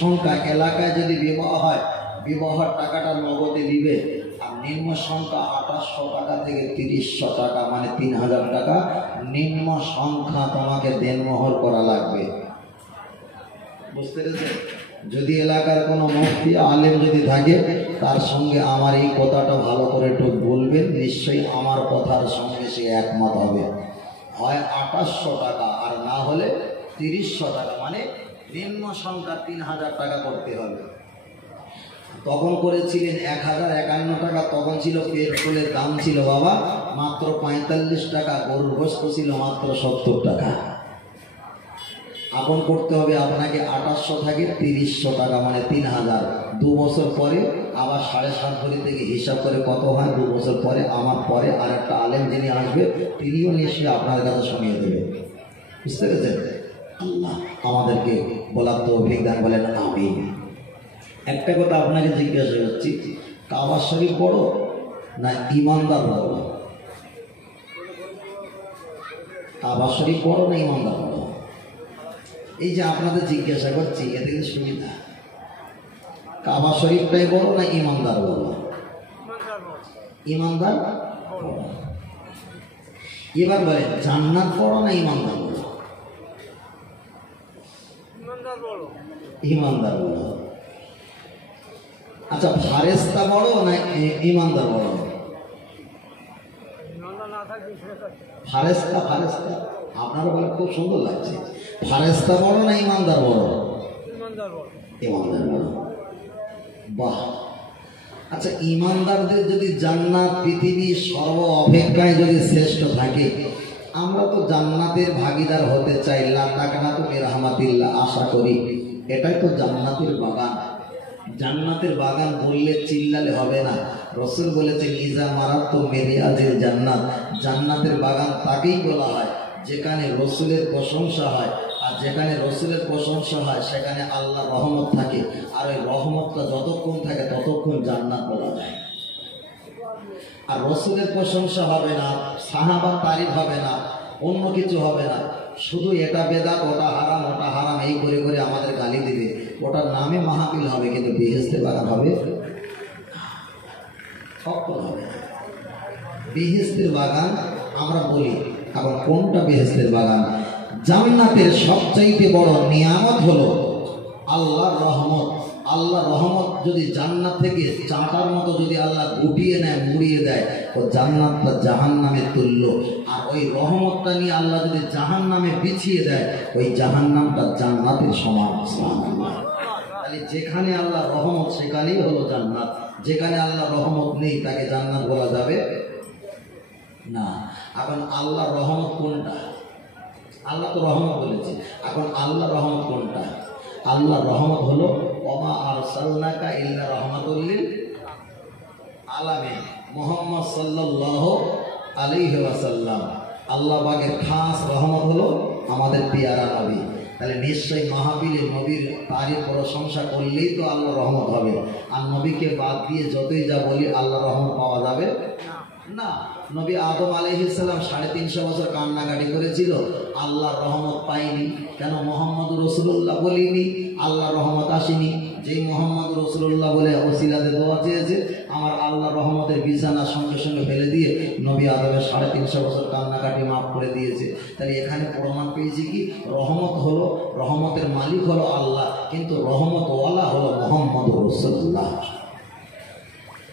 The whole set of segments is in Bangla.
সংখ্যা এলাকায় যদি বিবাহ হয়, বিবাহের টাকাটা নগদে দিবে। আর নিম্ন সংখ্যা 2800 টাকা থেকে 3000 টাকা, মানে 3000 টাকা নিম্ন সংখ্যা তোমাকে দেনমোহর করা লাগবে। বুঝতে পেরেছেন? যদি এলাকার কোনো মুফতি আলেম যদি থাকে, তার সঙ্গে আমার এই কথাটা ভালো করে একটু বলবেন, নিশ্চয়ই আমার কথার সঙ্গে সে একমত হবে। হয় 2800 টাকা আর না হলে 3000 টাকা, মানে নিম্ন সংখ্যা 3000 টাকা করতে হবে। তখন করেছিলেন 1051 টাকা, তখন ছিল পেট্রোলের দাম ছিল বাবা মাত্র 45 টাকা, গরুর গোশত ছিল মাত্র 70 টাকা। এখন করতে হবে আপনাকে 2800 থেকে 3000 টাকা, মানে 3000। 2 বছর পরে আবার 7.5 ভরি থেকে হিসাব করে কত হয়, 2 বছর পরে আমার পরে আর একটা আলেম যিনি আসবে তিনিও নিশ্চয়ই আপনার কাছে শুনিয়ে দেবে। বুঝতে পেরেছেন? আল্লাহ আমাদেরকে বলার তৌফিক দান বলেন, আমিন। একটা কথা আপনাকে জিজ্ঞাসা করছি, কাবা শরীফ বড় না ইমানদার বড়? কাবা শরীফ বড় না ইমানদার বড়? এই যে আপনাদের জিজ্ঞাসা করছি, এতে কিন্তু সুবিধা। কাবা শরীফটাই বড় না ইমানদার বড়? ইমানদার বড়। এবার বলেন, জান্নাত বড় না ইমানদার বড়? ইমানদার বড়। আচ্ছা, ফারেস্তা বড় না ইমানদার বড়? ফারেস্তা, ফারেস্তা আপনারা বলে খুব সুন্দর লাগছে। ফারেস্তা বড় না ইমানদার বড়? ইমানদার বড়। বাহ। আচ্ছা, ইমানদারদের যদি জান্নাত পৃথিবীর সর্ব অপেক্ষায় যদি শ্রেষ্ঠ থাকে, আমরা তো জান্নাতের ভাগিদার হতে চাই। লাতাকানাতু বিরহমাতিল্লাহ আশা করি। এটাই তো জান্নাতের বাগান। জান্নাতের বাগান বললে চিল্লালে হবে না। রসুল বলেছেন, ইজা মারাত্তু মিরিয়াজিল জান্নাত। জান্নাতের বাগান তাকেই বলা হয় যেখানে রসুলের প্রশংসা হয়। আর যেখানে রসুলের প্রশংসা হয় সেখানে আল্লাহ রহমত থাকে। আর ওই রহমতটা যতক্ষণ থাকে ততক্ষণ জান্নাত বলা যায়। আর রসুলের প্রশংসা হবে না, সাহাবার তারিফ হবে না, অন্য কিছু হবে না, শুধু এটা বেদাত, ওটা হারাম, ওটা হারাম এই করে করে আমাদের গালি দিবে। ওটার নামে মাহফিল হবে, কিন্তু বেহেশতের বাগান হবে কখন হবে? বেহেশতের বাগান আমরা বলি, এখন কোনটা বেহেশতের বাগান? জান্নাতের সবচাইতে বড় নিয়ামত হলো আল্লাহর রহমত। আল্লাহ রহমত যদি জান্নাত থেকে চাঁটার মতো যদি আল্লাহ গুটিয়ে নেয়, মুড়িয়ে দেয়, ও জান্নাতটা জাহান্নামে তুল্য। আর ওই রহমতটা নিয়ে আল্লাহ যদি জাহান্নামে বিছিয়ে দেয়, ওই জাহান্নামটা জান্নাতের সমান। তাহলে যেখানে আল্লাহ রহমত সেখানেই হলো জান্নাত। যেখানে আল্লাহ রহমত নেই তাকে জান্নাত বলা যাবে না। এখন আল্লাহ রহমত কোনটা? আল্লাহ তো রহমত বলেছে। এখন আল্লাহ রহমত কোনটা? আল্লাহ রহমত হলো ওমা আরসালনাকা ইল্লা রাহমাতুল লিল আলামিন, মুহাম্মদ সাল্লাল্লাহু আলাইহি ওয়াসাল্লাম। আল্লাহ পাকের খাস রহমত হলো আমাদের পিয়ারা নবী। তাহলে নিশ্চয়ই মাহফিলে নবীর তারিফ প্রশংসা করলেই তো আল্লাহ রহমত হবে। আর নবীকে বাদ দিয়ে যতই যা বলি আল্লাহ রহমত পাওয়া যাবে না। নবী আদম আলাইহিস সালাম 350 বছর কান্নাকাটি করেছিল, আল্লাহর রহমত পাইনি। কেন? মুহাম্মদ রাসূলুল্লাহ বলিনি, আল্লাহর রহমত আসেনি। যেই মুহাম্মদ রাসূলুল্লাহ বলে ওসিলাতে দোয়া চেয়েছে, আমার আল্লাহ রহমতের বিছানা সঙ্গে সঙ্গে ফেলে দিয়ে নবী আদমের 350 বছর কান্নাকাটি মাফ করে দিয়েছে। তাহলে এখানে প্রমাণ পেয়েছি কি? রহমত হলো, রহমতের মালিক হলো আল্লাহ, কিন্তু রহমত ওয়ালা হলো মুহাম্মদ রাসূলুল্লাহ।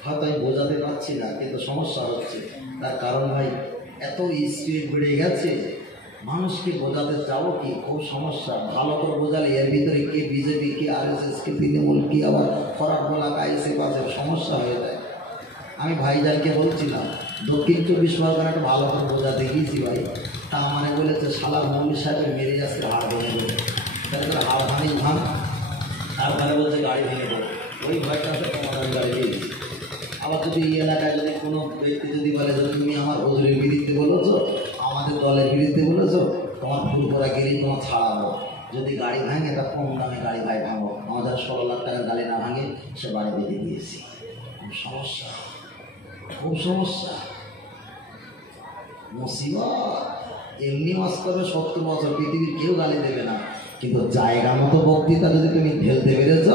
হয়তো আমি বোঝাতে পারছি না, কিন্তু সমস্যা হচ্ছে। তার কারণ ভাই, এত স্পিড বেড়ে গেছে, মানুষকে বোঝাতে যাবো কি? খুব সমস্যা। ভালো করে বোঝালে এর ভিতরে কে বিজেপি, কে আরএসএস, কে তৃণমূল, কি আবার ফরাক বলা কাইসে পাশে সমস্যা হয়ে যায়। আমি ভাইজানকে বলছিলাম, দক্ষিণ 24 পরগনা একটা ভালো করে বোঝাতে গিয়েছি ভাই। তা আমারে বলেছে, শালা মৌলী সাহেবের মেরে যাচ্ছে হাড় ভেঙে দেবে। তাহলে হাড় ভাঙি ভাঙ, তারপরে বলছে গাড়ি ভেঙে দেবে। ওই ভয়টাতে তোমার গাড়ি দিয়েছি। আবার যদি এই এলাকায় যদি কোনো ব্যক্তি যদি বলে যে তুমি আমার হুজুরের বিরুদ্ধে বলেছো, আমাদের দলের বিরুদ্ধে বলেছো, তোমার ফুল করা গেলেই তোমার ছাড়াবো। যদি গাড়ি ভাঙে এটা কম দামে গাড়ি ভাই ভাঙো। আমাদের 16 লাখ টাকার গাড়ি না ভাঙে সে বাড়ি বেঁধে দিয়েছি। খুব সমস্যা, খুব সমস্যা, মুসিবত। এমনি মাস করবে 70 বছর, পৃথিবীর কেউ গালি দেবে না। কিন্তু জায়গা মতো বক্তৃতা যদি তুমি ঢেলতে পেরেছ,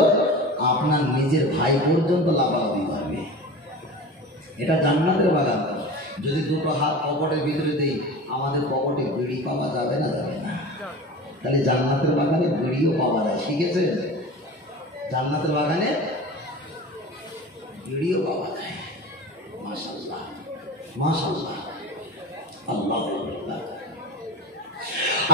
আপনার নিজের ভাই পর্যন্ত লাফালাফি পারবে। এটা জান্নাতের বাগান। যদি দুটো হাত পকেটের ভিতরে দিই, আমাদের পকেটে বিড়ি পাওয়া যাবে না? যাবে না। তাহলে জান্নাতের বাগানে বিড়িও পাওয়া যায়, শিখেছে? জান্নাতের বাগানে বিড়িও পাওয়া যায়। মাশাআল্লাহ, মাশাআল্লাহ, আল্লাহু আকবার।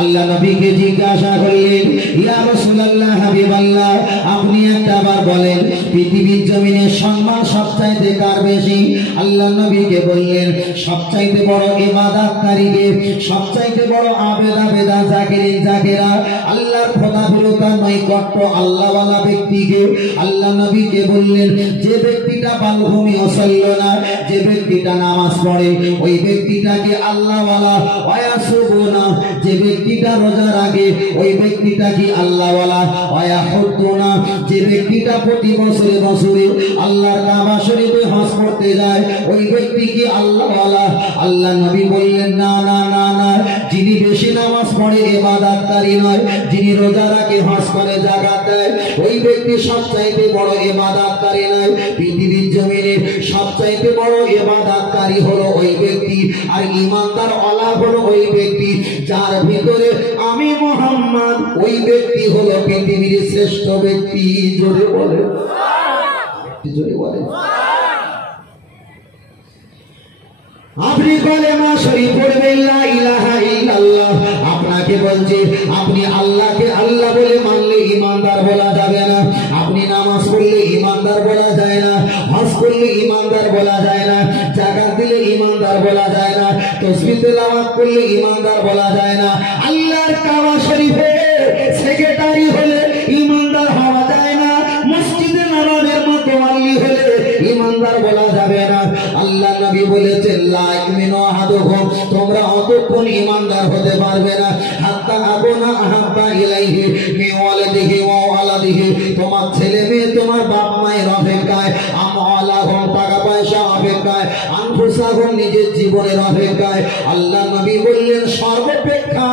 আল্লাহ নবীকে জিজ্ঞাসা করলেন, ইয়া রাসূলুল্লাহ, হাবিবাল্লাহ, আপনি একবার বলেন পৃথিবীর জমিনে সম্মান সবচাইতে কার বেশি? আল্লাহ নবীকে বললেন, সবচাইতে বড় ইবাদতকারীকে, সবচাইতে বড় আবেদা জাকেরা, আল্লাহর খোদাফিরতার নৈকট্য আল্লাহওয়ালা ব্যক্তিকে। আল্লাহ নবীকে বললেন, যে ব্যক্তিটা বালভূমি অসল্য না, যে ব্যক্তিটা নামাজ পড়ে, ওই ব্যক্তিটাকে আল্লাহওয়ালা। ওয়াসুবুনা, যে ব্যক্তিটা রোজা রাখে, ওই ব্যক্তিটা কি আল্লাহওয়ালা। ওয়াহুদ্দুনা, যে ব্যক্তিটা প্রতি বছরে বছরে আল্লাহর কাবা শরীফে হজ করতে যায়, ওই ব্যক্তি কি আল্লাহওয়ালা। আল্লাহ নবী বললেন, না না না না, যিনি বেশি নামাজ পড়ে ইবাদতকারী নয়, যিনি রোজা রাখে, হজ করে, যাকাত দেয়, ওই ব্যক্তি সবচাইতে বড় ইবাদতকারী নয়। পৃথিবীর জমিনে সবচাইতে বড় ইবাদতকারী হলো ওই ব্যক্তি, আর ঈমানদার ওয়ালা হলো ওই ব্যক্তি যার ভিতরে আমি মুহাম্মদ, ওই ব্যক্তি হলো পৃথিবীর শ্রেষ্ঠ ব্যক্তি। জোরে বলে, জোরে বলে। আপনি কালেমা শরীফ পড়বেন, লা ইলাহা ইল্লাল্লাহ। আপনাকে বলছে, আপনি আল্লাহকে আল্লাহ বলে মানলে ঈমানদার বলা যাবে না। আপনি নামাজ পড়লে ঈমানদার বলা যায় না, হজ করলে ঈমানদার বলা যায় না, যাকাত দিলে ঈমানদার বলা যায় না, তাসবিহ তেলাওয়াত করলে ঈমানদার বলা যায় না। আল্লাহর কাবা শরীফে সেক্রেটারি হলে ঈমানদার হওয়া যায় না, মসজিদে নববীর মুতওয়াল্লি হলে ঈমানদার বলা যাবে না। আল্লাহ নবী বলেছেন, লা ইউমিনু আহাদুকুম, তোমরা অতক্ষণ ঈমানদার হতে পারবে না হাত্তা আকুনা আহাব্বা ইলাইহি মিন ওয়ালিদিহি ওয়া ওয়ালাদিহি, তোমার ছেলে মেয়ে তোমার বাপ মায়ের অপেক্ষায়, আমওয়ালাহুম, টাকা পয়সা অপেক্ষায়, আনফুসাহুম, নিজের জীবনের অপেক্ষায়। আল্লাহ নবী বললেন, সর্বাপেক্ষা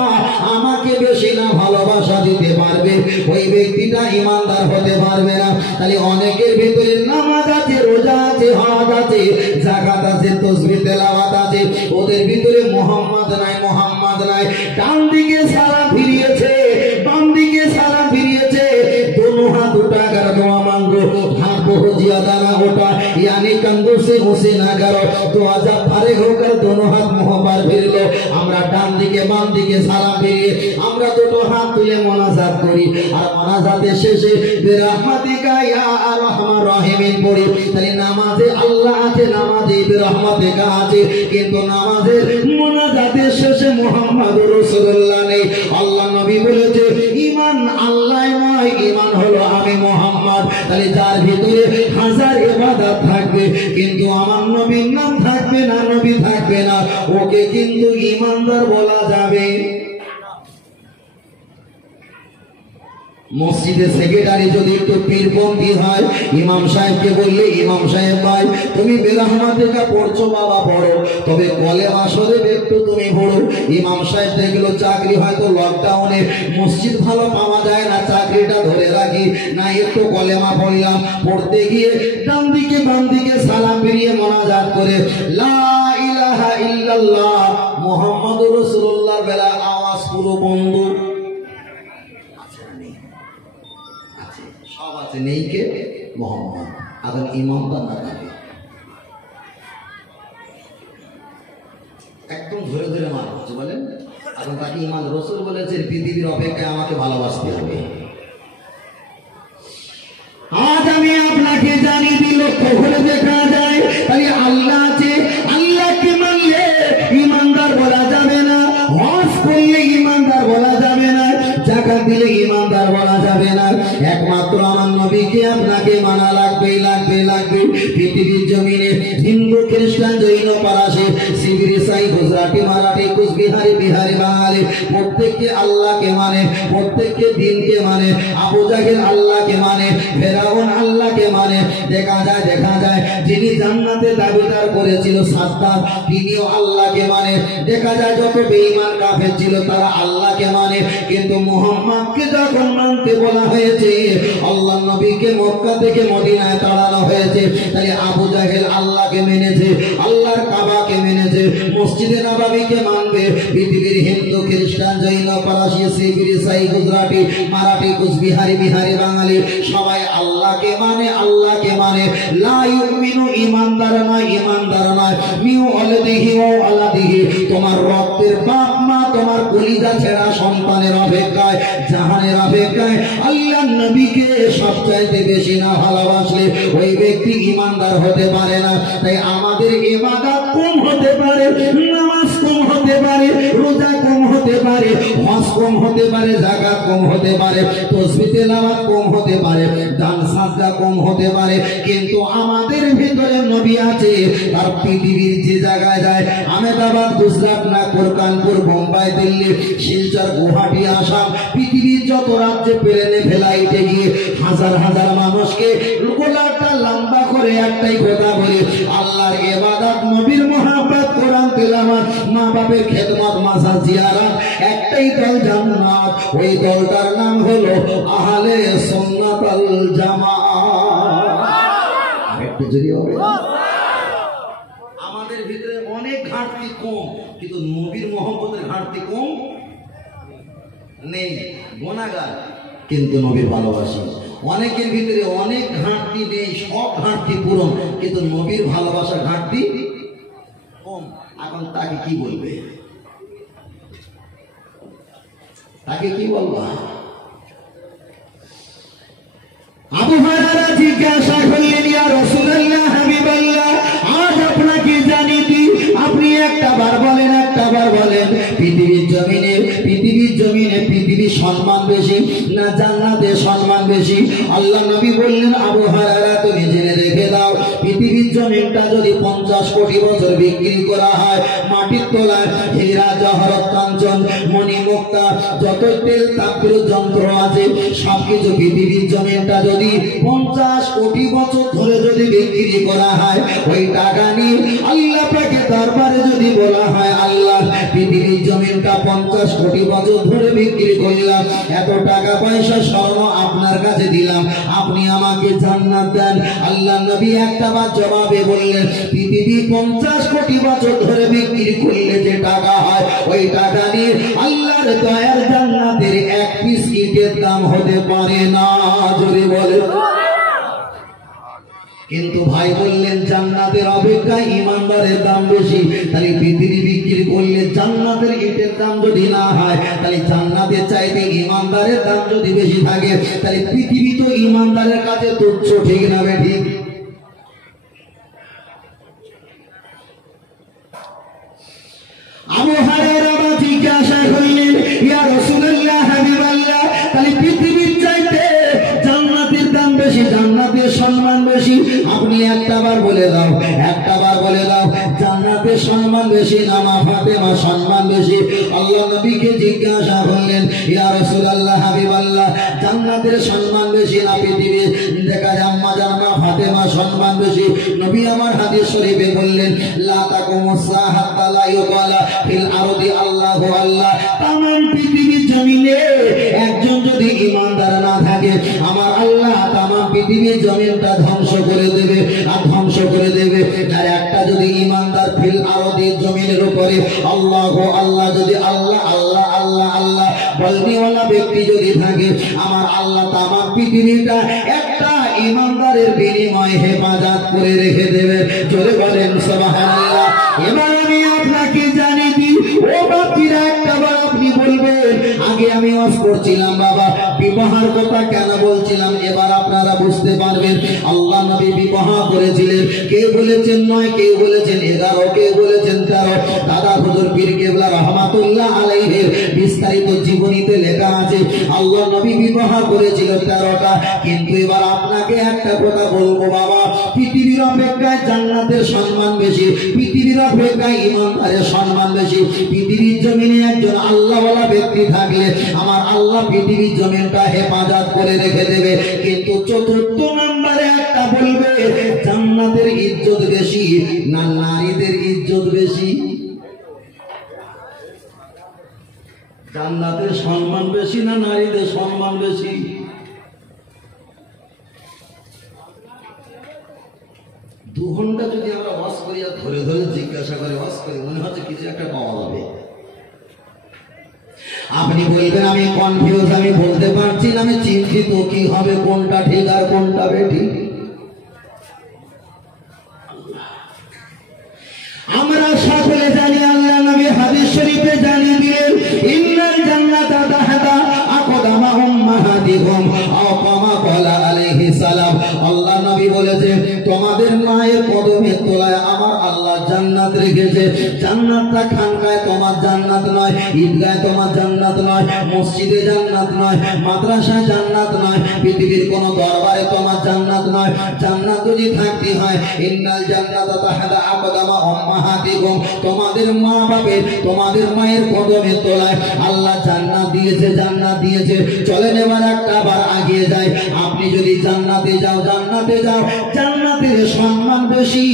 আমাকে বেশি না ভালোবাসা দিতে পারবে, ওই ব্যক্তিটা ঈমানদার হতে পারবে না। তাহলে অনেকের ভিতরে নামাজ আছে, রোজা আছে, হজ আছে, যাকাত আছে, তাসবিহ তেলাওয়াত আছে, ওদের ভিতরে মুহাম্মদ নাই, মুহাম্মদ নাই। ডান দিকে সালাম ফিরিয়েছে, বাম দিকে সালাম ফিরিয়েছে, दोनों हाथ उठाकर दुआ मांगो, हाथ बहुत ज्यादा ना उठा, यानी कंधों से उसे ना करो। तो आजा फारिग होकर दोनों हाथ मुंह पर फिर लो। আমরা ডান দিকে বাম দিকে সালাম ফিরিয়ে আমরা দুটো হাত তুলে মোনাজাত করি, আর মোনাজাতের শেষে বিরহমাতিকা ইয়া আরহামার রাহিমিন পড়ি। তাহলে নামাজে আল্লাহ আছে, নামাজে বিরহমাতিকা আছে, কিন্তু নামাজের মোনাজাতের শেষে মুহাম্মদুর রাসূলুল্লাহ নেই। আল্লাহ নবী বলেছে, ঈমান আল্লাহ নয়, ঈমান হলো আমি মুহাম্মদ। তাহলে যার ভিতরে হাজার ইবাদত থাকবে কিন্তু আমার নবীর নাম থাকবে না, নবী থাকবে না, ওকে কিন্তু ঈমানদার বলা যাবে। মসজিদের সেক্রেটারি যদি একটু পীরপন্থী হয়, ইমাম সাহেবকে বললে, ইমাম সাহেব ভাই তুমি বেরহমাতিকা পড়ছো, বাবা পড়ো, তবে কলেমা শরীফ একটু তুমি পড়ো। ইমাম সাহেব দেখলো চাকরি হয়তো লকডাউনে মসজিদ ভালো পাওয়া যায় না, চাকরিটা ধরে রাখি না, একটু কলেমা পড়লাম। পড়তে গিয়ে ডান দিকে বাম দিকে সালাম ফিরিয়ে মোনাজাত করে লা ইলাহা ইল্লাল্লাহ মুহাম্মাদুর রাসূলুল্লাহর বেলা আওয়াজ পুরো বন্ধ। সব আছে, নেই কে? মোহাম্মদ। এখন ইমামটা না থাকে, একদম ধরে ধরে মানুষ বলেন। এখন তাকে ইমাম রসুল বলেছে, পৃথিবীর অপেক্ষায় আমাকে ভালোবাসতে হবে। আজ আমি আপনাকে জানিয়ে দিই, লক্ষ্য করে দেখা যায় তাহলে আল্লাহ আছে, আল্লাহকে মানলে ইমানদার বলা যাবে না, হজ করলে ইমানদার বলা যাবে না, যাকাত দিলে ইমানদার বলা যাবে না। একমাত্র আমার নবীকে আপনাকে মানা লাগবেই, লাগবে লাগবে। পৃথিবীর জমিনে হিন্দু, খ্রিস্টান, জৈন, পারাসি, শিখ, ইসাই, গুজরাটি, মারাঠি, কুচবিহারি, বিহারি, বাঙালি প্রত্যেককে আল্লাহকে মানে, প্রত্যেককে দিনকে মানে। আবু জাহেল আল্লাহকে মানে, ফেরাউন আল্লাহকে মানে। দেখা যায় যে যিনি জান্নাতে দাবিদার করেছিল সাদ্দাম, তিনিও আল্লাহকে মানে। দেখা যায় যত বেঈমান কাফের ছিল তারা আল্লাহকে মানে, কিন্তু মুহাম্মদকে যখন মানতে বলা হয়েছে, আল্লাহ নবীকে মক্কা থেকে মদিনায় তাড়ানো হয়েছে, তাই আবু জাহেল আল্লাহকে মেনেছে, আল্লাহর কাবাকে মেনেছে, মসজিদে নববীকে মানবে। পৃথিবীর হিন্দু, খ্রিস্টান, জৈন, পারসি, শিখ, ইসাই, গুজরাটি, মারাঠি, কুচবিহারি, বিহারি, বাঙালি সবাই আল্লাহকে মানে, আল্লাহকে মানে। লা ইউমিনু, ইমানদার নয়, ইমানদার নয়। মিউ আলাদিহি ওয়া আলাদিহি, তোমার রক্তের বাপ মা, তোমার কলিজা ছেঁড়া সন্তানের অপেক্ষায়, জাহানের অপেক্ষায় আল্লাহ নবীকে সবচাইতে বেশি না ভালোবাসলে ওই ব্যক্তি ইমানদার হতে পারে না। তাই আমাদের ইবাদত কম হতে পারে, নামাজ কম হতে পারে, রোজা কম হতে পারে, হজ কম হতে পারে, যাকাত কম হতে পারে, তাসবিহ তেলাওয়াত কম হতে পারে, দান সাদকা কম হতে পারে, কিন্তু আমাদের ভিতরে নবী আছে। তার পৃথিবীর যে জায়গায় যায়, আহমেদাবাদ, গুজরাট, নাগপুর, কানপুর, বোম্বাই, দিল্লি, শিলচর, গুয়াহাটি, আসাম, পৃথিবীর যত রাজ্যে প্লেনে ফ্লাইটে গিয়ে হাজার হাজার মানুষকে গোলাটা লম্বা করে একটাই কথা বলে, আল্লাহর ইবাদত, নবীর মুহাব্বত, কোরআন তেলাওয়াত, মা বাপের খেদমত, মাজার জিয়ারত, একটাই দল জান্নাত। ওই দলটার নাম হলো আহলে সুন্নাত ওয়াল জামাআত। একটু জোরে হবে। আমাদের ভিতরে অনেক ঘাটতি কম, কিন্তু নবীর মুহাব্বতের ঘাটতি কম নেই। গুনাহগার কিন্তু নবীর ভালোবাসি। অনেকের ভিতরে অনেক ঘাটতি নেই, সব ঘাটতি পূরণ, কিন্তু নবীর ভালোবাসা ঘাটতি কম। এখন তাকে কি বলবে? তাকে কি বলবো? আবু হুরায়রা জিজ্ঞাসা করলেন, ইয়া রাসূলুল্লাহ, হাবিবাল্লাহ, আজ আপনাকে জানি দি, আপনি একটা বার বলেন, একটা বার বলেন, পৃথিবীর জমিনে পৃথিবীর সম্মান বেশি না জান্নাতের সম্মান বেশি? আল্লাহ নবী বললেন, আবু হুরায়রা, তুমি জেনে রেখে দাও, পৃথিবীর জমিনটা যদি 50 কোটি বছর বিক্রি করা হয়, মাটির তলায় হীরা, জহরত, কাঞ্চন, মণি, মুক্তা, যত তেল তাপীয় যন্ত্র আছে, সবকিছু পৃথিবীর জমিনটা যদি 50 কোটি বছর ধরে যদি বিক্রি করা হয়, ওই টাকা নিয়ে আল্লাহ পাকের দরবারে যদি বলা হয়, আল্লাহ, পৃথিবীর জমিনটা 50 কোটি বছর ধরে বিক্রি করলাম, এত টাকা পয়সা স্বর্ণ আপনার কাছে দিলাম, আপনি আমাকে জান্নাত দেন। আল্লাহ নবী একটা বার জবাবে বললেন, পৃথিবী 50 কোটি বছর ধরে বিক্রি করলে যে টাকা হয়, ওই টাকা নিয়ে আল্লাহর দয়ার জান্নাতের এক পিস ইটের দাম হতে পারে না। জোরে বলে। কিন্তু ভাই বললেন, জান্নাতের অপেক্ষা ইমানদারের দাম বেশি। তাহলে পৃথিবী বিক্রি করলে জান্নাতের ইটের দাম যদি না হয়, তাহলে জান্নাতের চাইতে ইমানদারের দাম যদি বেশি থাকে, তাহলে পৃথিবী তো ইমানদারের কাছে তুচ্ছ, ঠিক না বেঠিক? আবু হুরায়রা জিজ্ঞাসা করলেন, ইয়া রাসূলুল্লাহ, হাবিবাল্লাহ, তাহলে পৃথিবীর চাইতে জান্নাতের দাম বেশি, জান্নাতের সম্মান বেশি? আপনি একটা বার বলে দাও, একটা বার বলে দাও, জান্নাতের সম্মান বেশি না মা ফাতেমা সম্মান বেশি? আল্লাহ নবীকে জিজ্ঞাসা করলেন, ইয়া রাসূলুল্লাহ, হাবিবাল্লাহ, জান্নাতের সম্মান বেশি না পৃথিবীর দেখা আম্মা জান মা ফাতেমা সম্মান বেশি? নবী আমার হাদিস শরীফে বললেন, লা তাকুমুস সাআ হাত্তা লা ইউকালা ফিল আরদি আল্লাহু আল্লাহ। তামাম পৃথিবীর জমিনে একজন যদি ইমানদার না থাকে, আমার আল্লাহ তামাম পৃথিবীর জমিনটা ধ্বংস করে দেবে, আর ধ্বংস করে দেবে। আর একটা যদি ইমানদার ফিল আরদি জমিনের উপরে আল্লাহু আল্লাহ, যদি আল্লাহ আল্লাহ আল্লাহ আল্লাহ বলনিওয়ালা ব্যক্তি যদি থাকে, আমার আল্লাহ তামাম পৃথিবীটা একটা ইমানদারের বিনিময়ে হেফাজত করে রেখে দেবে। জোরে বলেন সুবহানাল্লাহ। এবার আমি আপনাকে জানিয়ে দিই, ও বাপীরা, একটা বার আপনি বলবেন, আগে আমি ওয়াজ করছিলাম বাবা, বিবাহের কথা কেন বলছিলাম, এবার আপনারা বুঝতে পারবেন। আল্লাহ নবী বিবাহ করেছিলেন, কেউ বলেছেন 9, কেউ বলেছেন 11, কেউ বলেছেন 13। দাদা হুজুর পীর কেবলা রহমাতুল্লাহ আলাইহির বিস্তারিত জীবনীতে লেখা আছে, আল্লাহ নবী বিবাহ করেছিল 13টা। কিন্তু এবার আপনাকে একটা কথা বলবো বাবা, পৃথিবীর অপেক্ষায় জান্নাতের সম্মান বেশি, পৃথিবীর অপেক্ষায় ইমানদারের সম্মান বেশি। পৃথিবীর জমিনে একজন আল্লাহওয়ালা ব্যক্তি থাকলে আমার আল্লাহ পৃথিবীর জমিনটা হেফাজত করে রেখে দেবে। কিন্তু চতুর্থ নাম্বার এবারে একটা বলবে জান্নাতের ইজ্জত বেশি না নারীদের ইজ্জত বেশি? জান্নাতের সম্মান বেশি না নারীদের সম্মান বেশি? দু ঘন্টা যদি আমরা ওয়াজ করি আর ধরে ধরে জিজ্ঞাসা করে ওয়াজ করি, মনে হচ্ছে কিছু একটা পাওয়া যাবে। আপনি বলবেন আমি কনফিউজ, আমি বলতে পারছি না, আমি চিন্তিত কি হবে, কোনটা ঠিক আর কোনটা বেঠিক। আমরা সকলে জানি আল্লাহ নবী হাদিস শরীফে জানিয়ে দিলেন ইন্নাল জান্নাতা তাহতা আকদামা উম্মাহাতিকুম আও কামা ক্বালা আলাইহিস সালাম। আল্লাহ নবী বলেছে তোমাদের মায়ের কদমের তলায় আমার আল্লাহ জান্নাত রেখেছে। জান্নাতটা খানকায় তোমার জান্নাত নয়, ঈদগাহে তোমার জান্নাত নয়, মসজিদে জান্নাত নয়, মাদ্রাসায় জান্নাত নয়, পৃথিবীর কোন দরবারে তোমার জান্নাত নয়। জান্নাত যদি থাকতে হয় ইন্নাল জান্নাতা তাহতা আকদামা উম্মাহাতিকুম, তোমাদের মা বাপের তোমাদের মায়ের কদমের তলায় আল্লাহ জান্নাত দিয়েছে, জান্নাত দিয়েছে। চলেন এবার একটা বার আগিয়ে যাই। আপনি যদি জান্নাতে যাও, জান্নাতে যাও, জান্নাতের সম্মান বেশি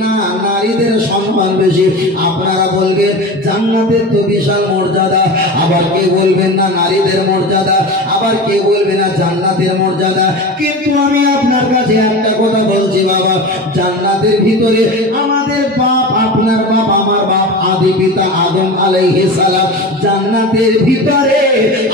না নারীদের সম্মান বেশি? আপনারা বলবেন জান্নাতের তো বিশাল মর্যাদা, আবার কে বলবেন না নারীদের মর্যাদা, আবার কে বলবে না জান্নাতের মর্যাদা। কিন্তু আমি আপনার কাছে একটা কথা বলছি বাবা, জান্নাতের ভিতরে আমাদের বাপ, আপনার বাপ, আমার বাপ, আদি পিতা আদম আলাইহিস সালাম জান্নাতের ভিতরে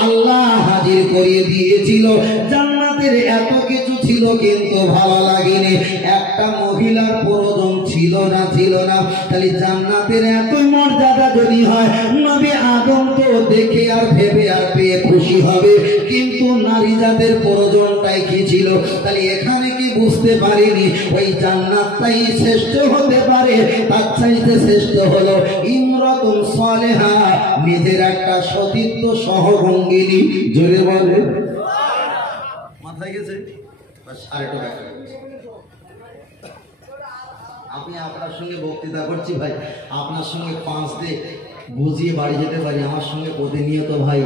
আল্লাহ হাজির করিয়ে দিয়েছিল। জান্নাতের এত কিছু ছিল কিন্তু ভালো লাগেনি, একটা মহিলার প্রয়োজন ছিল না, ছিল না। তাহলে জান্নাতের এতই মর্যাদা যদি হয়, নবী আদম তো দেখে আর ভেবে আর পেয়ে খুশি হবে, কিন্তু নারী জাতের প্রয়োজনটাই কি ছিল? তাহলে এখানে কি বুঝতে পারিনি ওই জান্নাতটাই শ্রেষ্ঠ হতে পারে? তার চাইতে শ্রেষ্ঠ হলো ইমরাতুন সালেহা, নিজের একটা সতীত্ব সহভঙ্গিনী। জোরে বলে মাথায় গেছে? আরেকটু ব্যাখ্যা করছি। আমি আপনার সঙ্গে বক্তৃতা করছি ভাই, আপনার সঙ্গে 5 দিন বুঝিয়ে বাড়ি যেতে পারি। আমার সঙ্গে প্রতিনিয়ত ভাই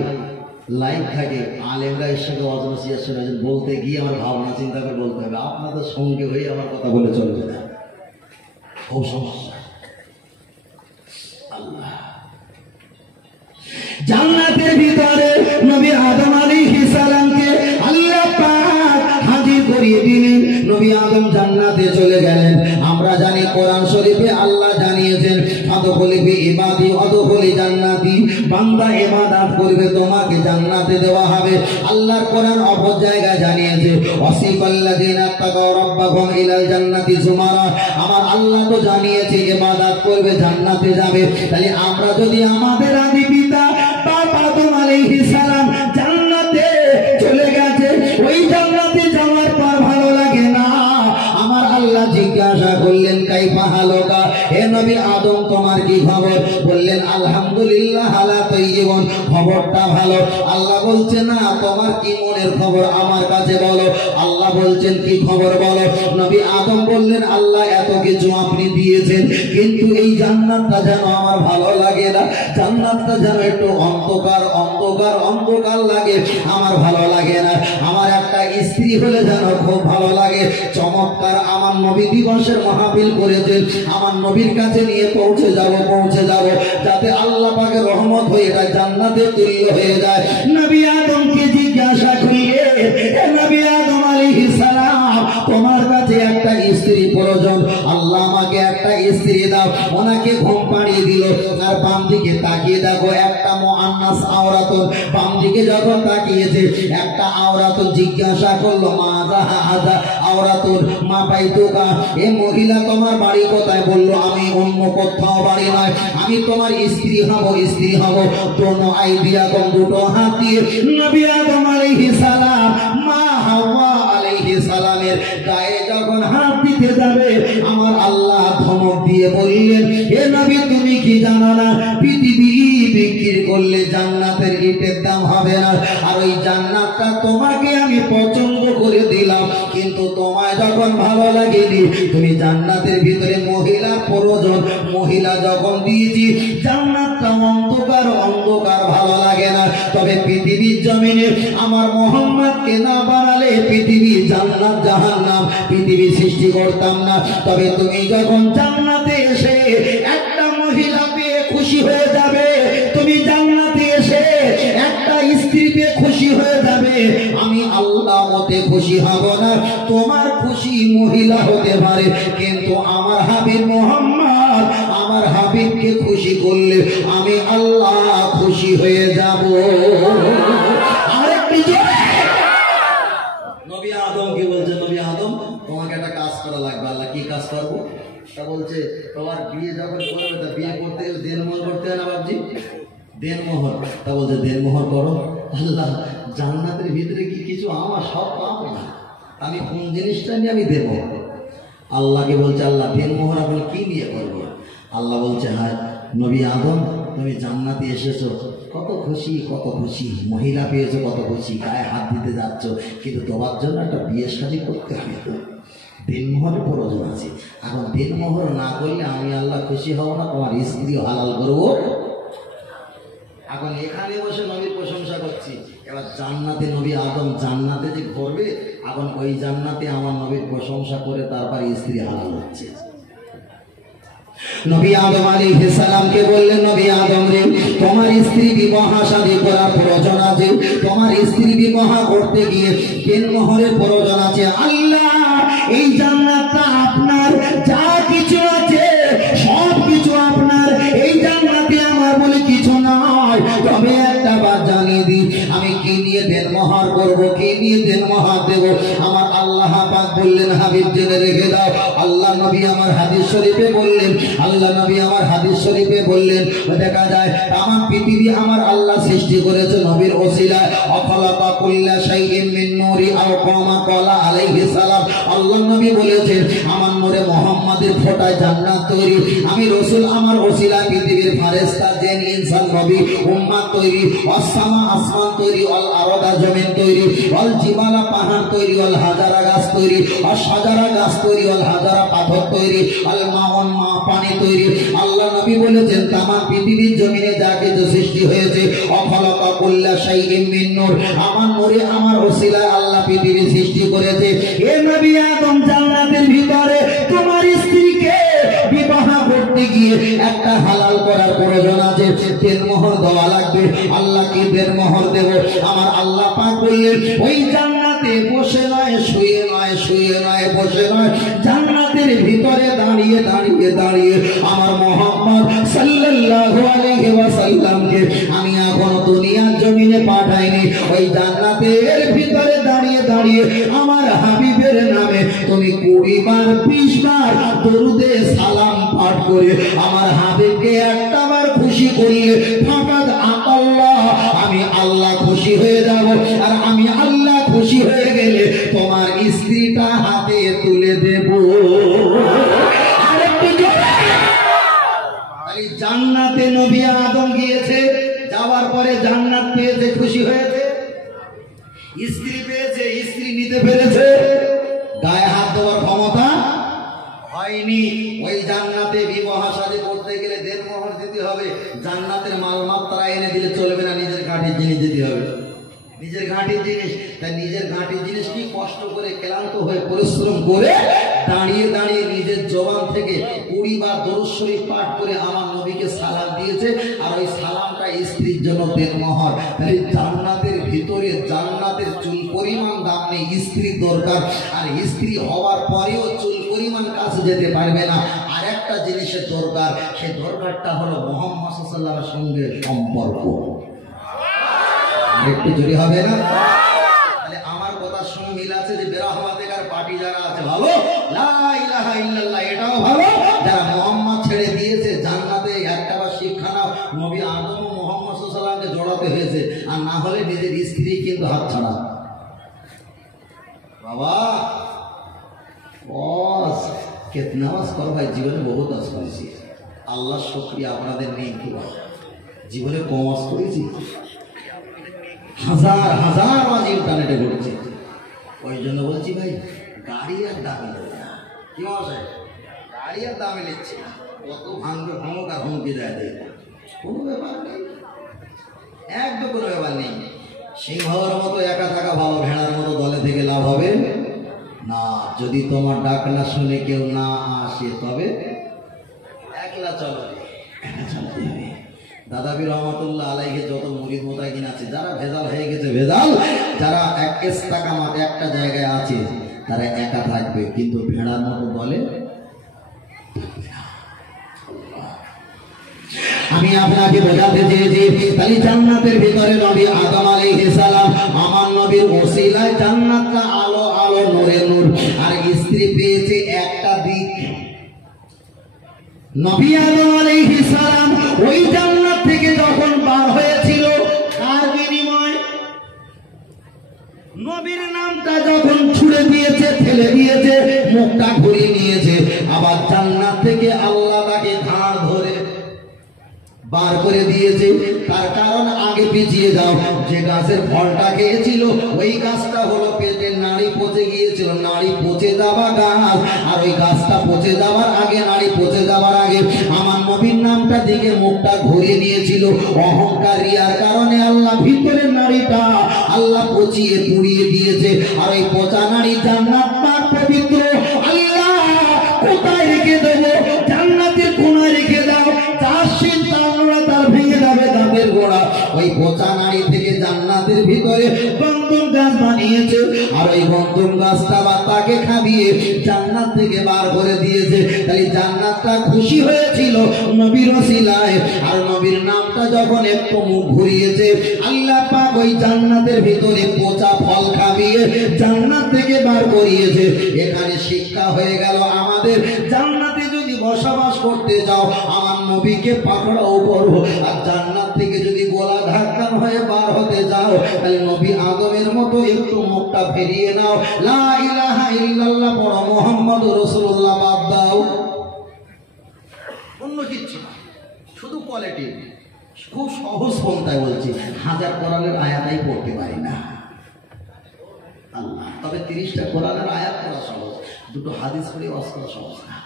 লাইভ থাকে, আলেমরা এর সঙ্গে অজনসিয়ার সঙ্গে বলতে গিয়ে আমার ভাবনা চিন্তা করে বলতে হবে। আপনাদের সঙ্গে হয়ে আমার কথা বলে চলবে না, খুব সমস্যা। আল্লাহ জান্নাতের ভিতরে নবী আদম আলাইহিস সালামকে আল্লাহ পাক হাজির করিয়ে দিলেন। নবী আদম জান্নাতে চলে গেলেন। আমরা জানি কোরআন শরীফে আল্লাহ জানিয়েছেন আদখুলি বি ইবাদি আদখুলি জান্নাতি, বান্দা ইবাদত করবে তোমাকে জান্নাতে দেওয়া হবে। আল্লাহর কোরআন অপর জায়গায় জানিয়েছে ওয়াসিফাল্লাযিনা তাকাউ রাব্বাহুম ইলাল জান্নাতি যুমারা, আমার আল্লাহ তো জানিয়েছে ইবাদত করবে জান্নাতে যাবে। তাহলে আমরা যদি আমাদের আদি পিতা বাবা আদম আলাইহিস সালাম জান্নাতে চলে গেছে, ওই জান্নাতে যাওয়ার পর ভালো লাগে না, আমার আল্লাহ জিজ্ঞাসা করলেন কাইফা হালুকা, হে নবী আদম তোমার কি খবর? বললেন আলহামদুলিল্লাহ আলা তাইয়িবুন, খবরটা ভালো। আল্লাহ বলছে না তোমার কি মনের খবর আমার কাছে বলো। আল্লাহ বলছেন কি খবর বলো। নবী আদম বললেন আল্লাহ এত কিছু আপনি দিয়েছেন, কিন্তু এই জান্নাতটা যেন আমার ভালো লাগে না, জান্নাতটা যেন একটু অন্ধকার অন্ধকার অন্ধকার লাগে, আমার ভালো লাগে না। আমার একটা স্ত্রী হলে যেন খুব ভালো লাগে। চমৎকার আমার নবী দিবসের মাহফিল করেছেন, আমার নবীর কাছে নিয়ে পৌঁছে যাব যাতে আল্লাহ পাকের রহমত হয়ে যায়, জান্নাতে তুল্য হয়ে যায়। নবী আদমকে জিজ্ঞাসা করিয়ে নবী আদম আলাইহিস সালাম তোমার কাছে একটা স্ত্রী প্রয়োজন, আল্লাহ আমাকে একটা স্ত্রী দাও। ওনাকে ঘুম পাড়িয়ে দিল, আর বাম দিকে তাকিয়ে দেখো একটা মুআন্নাস আওরাতুন, বাম দিকে যখন তাকিয়েছে একটা আওরাতুন জিজ্ঞাসা করলো মাযা হাযা আওরাতুন মা বাইতুকা, এ মহিলা তোমার বাড়ি কোথায়? বলল আমি অন্য কোথাও বাড়ি নয়, আমি তোমার স্ত্রী হব, স্ত্রী হব। দোনো আইডিয়া কম, দুটো হাত দিয়ে নবী আদম আলাইহিস সালাম মা হাওয়া আলাইহিস সালামের গায়ে যখন হাত দিতে যাবে, আমার আল্লাহ ধমক দিয়ে বললেন হে নবী তুমি কি জানো না পৃথিবী বিক্রি করলে জান্নাতের ইটের দাম হবে না, আর ওই জান্নাতটা তোমাকে আমি পছন্দ করে দিলাম, কিন্তু তোমায় যখন ভালো লাগেনি, তুমি জান্নাতের ভিতরে মহিলার প্রয়োজন, মহিলা যখন দিয়েছি জান্নাতটা অন্ধকার অন্ধকার ভালো লাগে না। তবে পৃথিবীর জমি জমিনে আমার মোহাম্মদকে না বানালে পৃথিবী জান্নাত জাহান্নাম পৃথিবী সৃষ্টি করতাম না। তবে তুমি যখন জান্নাতে এসে একটা মহিলা পেয়ে খুশি হয়ে যাবে, তুমি জান্নাতে এসে একটা স্ত্রী পেয়ে খুশি হয়ে যাবে, আমি আল্লাহ মতে খুশি হব না। তোমার খুশি মহিলা হতে পারে, কিন্তু আমার হাবিব মোহাম্মদ আমার হাবিবকে খুশি করলে আমি আল্লাহ খুশি হয়ে যাব। আরেকটি নবী আদমকে বলছে, নবী আদম তোমাকে একটা কাজ করা লাগবে। আল্লাহ কি কাজ করবো? তা বলছে তোমার বিয়ে যখন করবে, তা বিয়ে করতে গেলে দেনমোহর করতে হয় না বাবজি? দেনমোহর। তা বলছে দেনমোহর করো। আল্লাহ জান্নাতের ভিতরে কি কিছু আমার সব পাবো না, আমি কোন জিনিসটা নিয়ে আমি দেব? আল্লাহকে বলছে আল্লাহ দেনমোহর আপনি কি নিয়ে করবো? আল্লাহ বলছে হ্যাঁ নবী আদম তুমি জান্নাতে এসেছো, কত খুশি কত খুশি, মহিলা পেয়েছো কত খুশি, গায়ে হাত দিতে যাচ্ছ, কিন্তু তোমার জন্য একটা বিয়ে শাদী করতে হবে, দেনমোহরের প্রয়োজন আছে। এখন দেনমোহর না করলে আমি আল্লাহ খুশি হব না, তোমার স্ত্রী হালাল করবো। এখন এখানে বসে নবীর প্রশংসা করছি, এবার জান্নাতে নবী আদম জান্নাতে যে ঘুরবে, এখন ওই জান্নাতে আমার নবীর প্রশংসা করে তারপরে স্ত্রী হালাল হচ্ছে। নবী আদম আলাইহিস সালামকে বললেন নবী আদম রে তোমার স্ত্রী বিবাহ শাদী করার প্রয়োজন আছে, তোমার স্ত্রী বিবাহ করতে গিয়ে দেনমোহরের প্রয়োজন আছে। আল্লাহ এই জান্নাতটা আপনার, যা কিছু আছে সব কিছু আপনার, এই জান্নাতে আমার বলে কিছু নয়। তবে একটা বার জানিয়ে দিই আমি কি নিয়ে দেনমোহর করব, কি নিয়ে দেনমোহর দেব? আমার আল্লাহ পাক বললেন হাবিব জেনে রেখে দাও। আল্লাহ নবী আমার হাদিস শরীফে বললেন, আল্লাহ নবী আমার হাদিস শরীফে বললেন, দেখা যায় তামাম পৃথিবী আমার আল্লাহ সৃষ্টি করেছে নবীর ওসিলায়। অখলাকা কুল্লা শাইইন মিন নূরি আও কামা ক্বালা আলাইহিস সালাম। আল্লাহ নবী বলেছেন আমার নূরে মুহাম্মাদের ফোঁটায় জান্নাত তৈরি, আমি রাসূল আমার ওসিলায় পৃথিবীর ফেরেশতা জিন ইনসান নবী উম্মত তৈরি, আসসামা আসমান তৈরি, আল আরদা জমিন তৈরি, আল জিবালা পাহাড় তৈরি, আল হাজারা গাছ তৈরি, আর সাজারা গাছ তৈরি, আল হাজারা পাথর তৈরি, আল মাওয়ান মা পানি তৈরি। আল্লাহ নবী বলেছেন তামাম পৃথিবীর জমিনে যা কিছু সৃষ্টি হয়েছে অখলাকা কুল্লা শাইইন মিন নূর, আমার নূরে আমার ওসিলায় আল্লাহ পৃথিবী সৃষ্টি করেছে। এ নবী আদম জান্নাতের ভিতরে তোমার স্ত্রীকে বিবাহ করতে গিয়ে একটা হালাল করার প্রয়োজন আছে, দেনমোহর দেওয়া লাগবে। আল্লাহ কি দেনমোহর দেব? আমার আল্লাহ পাক বললেন ওই জান্নাতে বসে নয় শুয়ে নয়, শুয়ে নয় বসে নয়, জান্নাতের ভিতরে দাঁড়িয়ে দাঁড়িয়ে দাঁড়িয়ে আমার মুহাম্মদ সাল্লাল্লাহু আলাইহি ওয়াসাল্লামকে আমি এখনো দুনিয়ার জমিনে পাঠাইনি। ওই জান্নাতের ভিতরে দাঁড়িয়ে দাঁড়িয়ে আমার হাবিবের নামে তুমি 20 বার 20 বার দরুদে সালাম পাঠ করে আমার হাবিবকে একটা বার খুশি করলে ফাকাদ আল্লাহ আমি আল্লাহ খুশি হয়ে যাব। আর আমি আল্লাহ খুশি হয়ে গেলে তোমার স্ত্রীটা হাতে তুলে দেব। জান্নাতে নবী আদম গিয়েছে, যাওয়ার পরে জান্নাত পেয়েছে, খুশি হয়েছে, স্ত্রী পেয়েছে, স্ত্রী নিতে পেরেছে, গায়ে হাত দেওয়ার ক্ষমতা হয়নি। ওই জান্নাতে বিবাহ শাদী করতে গেলে দেনমোহর দিতে হবে, জান্নাতের মালমাত্রা এনে দিলে চলবে না, নিজের ঘাটির জিনিস দিতে হবে, নিজের ঘাটির জিনিস। তাই নিজের ঘাটির জিনিস কি কষ্ট করে ক্লান্ত হয়ে পরিশ্রম করে দাঁড়িয়ে দাঁড়িয়ে নিজের জবান থেকে 20 বার দরুদ শরীফ পাঠ করে আমার নবীকে সালাম দিয়েছে, আর ওই সালামটা স্ত্রীর জন্য দেনমোহর। তাই জান্নাতের ভিতরে জান্নাতের চুল পরিমাণ দাম নেই, স্ত্রী দরকার। আর স্ত্রী হওয়ার পরেও চুল পরিমাণ কাছে যেতে পারবে না, আর একটা জিনিসের দরকার, সেই দরকারটা হলো মুহাম্মদ সাল্লাল্লাহু আলাইহি ওয়াসাল্লামের সঙ্গে সম্পর্ক। একটু জোরে হবে না? তাহলে আমার কথার সঙ্গে মিল আছে যে বেরাহমাতেকার পার্টি যারা আছে ভালো, লা ইলাহা ইল্লাল্লাহ এটাও ভালো, যারা মুহাম্মদ ছেড়ে দিয়েছে জান্নাতে একটা বার শিক্ষা নাও, নবী আদম ও মুহাম্মদ সাল্লাল্লাহু আলাইহি ওয়াসাল্লামকে জড়াতে হয়েছে, আর না হলে নিজের স্ত্রী কিন্তু হাত ছাড়া। বাবা বস कितना आवाज करो भाई, जीवन में बहुत आवाज करेছি, আল্লাহ শুকরিয়া আপনাদের নেই কি জীবনে কম আওয়াজ করেছি, হাজার হাজার আওয়াজ ইন্টারনেটে ঘটেছে। ওই জন্য বলছি ভাই গাড়ি আর দামে নেবে না, কি আছে গাড়ি আর দামে নিচ্ছে না, কত ভাঙবে ভাঙুক আর হুমকি দেয় দেয়, কোনো ব্যাপার নেই, একদম কোনো ব্যাপার নেই। সিংহর মতো একা থাকা ভালো, ভেড়ার মতো দলে থেকে লাভ হবে না। যদি তোমার ডাক না শুনে কেউ না আসে তবে একলা চলো, একা চলতে হবে। দাদাবি রহমতুল্লাহ আলাইহি যত মুরিদ মোতাকিন আছে, যারা ভেজাল হয়ে গেছে ভেজাল, যারা এক ইস্তাকামাত একটা জায়গায় আছে, তারা একা থাকবে, কিন্তু ভেড়ার মতো দলে থাকবে না। আমি আপনাকে বোঝাতে চেয়েছি, তাহলে জান্নাতের ভিতরে নবী আদম আলাইহিস সালাম, আমার নবীর ওসিলায় জান্নাতটা আলো আলো নূরে নূর, আর স্ত্রী পেয়েছে একটা দিক। নবী আদম আলাইহিস সালাম ওই জান্নাত থেকে যখন বার হয়েছিল, কার বিনিময়? নবীর নামটা যখন ছুড়ে দিয়েছে, ফেলে দিয়েছে, মুখটা ঘুরিয়ে নিয়েছে, আবার জান্নাত থেকে আল্লাহ তাকে ঘাড় ধরে বার করে দিয়েছে। তার কারণ আগে পিছিয়ে যাও, যে গাছের ফলটা খেয়েছিল ওই গাছটা হলো পেটের নাড়ি পচে গিয়েছিল, নাড়ি পচে যাওয়া গাছ। আর ওই গাছটা পচে যাওয়ার আগে, নাড়ি পচে যাওয়ার আগে আমার নবীর নামটা দিকে মুখটা ঘুরিয়ে নিয়েছিল। অহংকার রিয়ার কারণে আল্লাহ ভিতরের নাড়িটা আল্লাহ পচিয়ে পুড়িয়ে দিয়েছে। আর ওই পচা নাড়ি জান্নাত পাক পবিত্র, আল্লাহ কোথায় রেখে দেবো? জান্নাতের কোনায় রেখে দাও, তার ভেঙে যাবে দাঁতের গোড়া। ওই পচা নাড়ি থেকে জান্নাতের ভিতরে গন্ধম গাছ বানিয়েছে, আর ওই গন্ধম গাছটা বা তাকে খাবিয়ে জান্নাত থেকে বার করে দিয়েছে। তাই জান্নাতটা খুশি হয়েছিল নবীর ওসিলায়। আর নবীর নামটা যখন একটু মুখ ঘুরিয়েছে, আল্লাহ পাক ওই জান্নাতের ভিতরে পচা ফল খাবিয়ে জান্নাত থেকে বার করিয়েছে। এখানে শিক্ষা হয়ে গেল আমাদের, জান্নাতে যদি বসবাস করতে যাও, আমার নবীকে পাকড়াও করো। আর জান্নাত থেকে যদি গলা ধাক্কা হয়ে বার হতে যাও, তাহলে নবী আদমের মতো একটু মুখটা ফেরিয়ে নাও, লা ইলাহা ইল্লাল্লাহ পড়ো, মুহাম্মাদুর রাসূলুল্লাহ বাদ দাও। অন্য কিচ্ছু না, শুধু কোয়ালিটি। খুব সহজ পন্থায় বলছি, 1000 কোরআনের আয়াতই পড়তে পারি না আল্লাহ, তবে 30টা কোরআনের আয়াত পড়া সহজ, দুটো হাদিস পড়ে ওয়াজ করা সহজ না।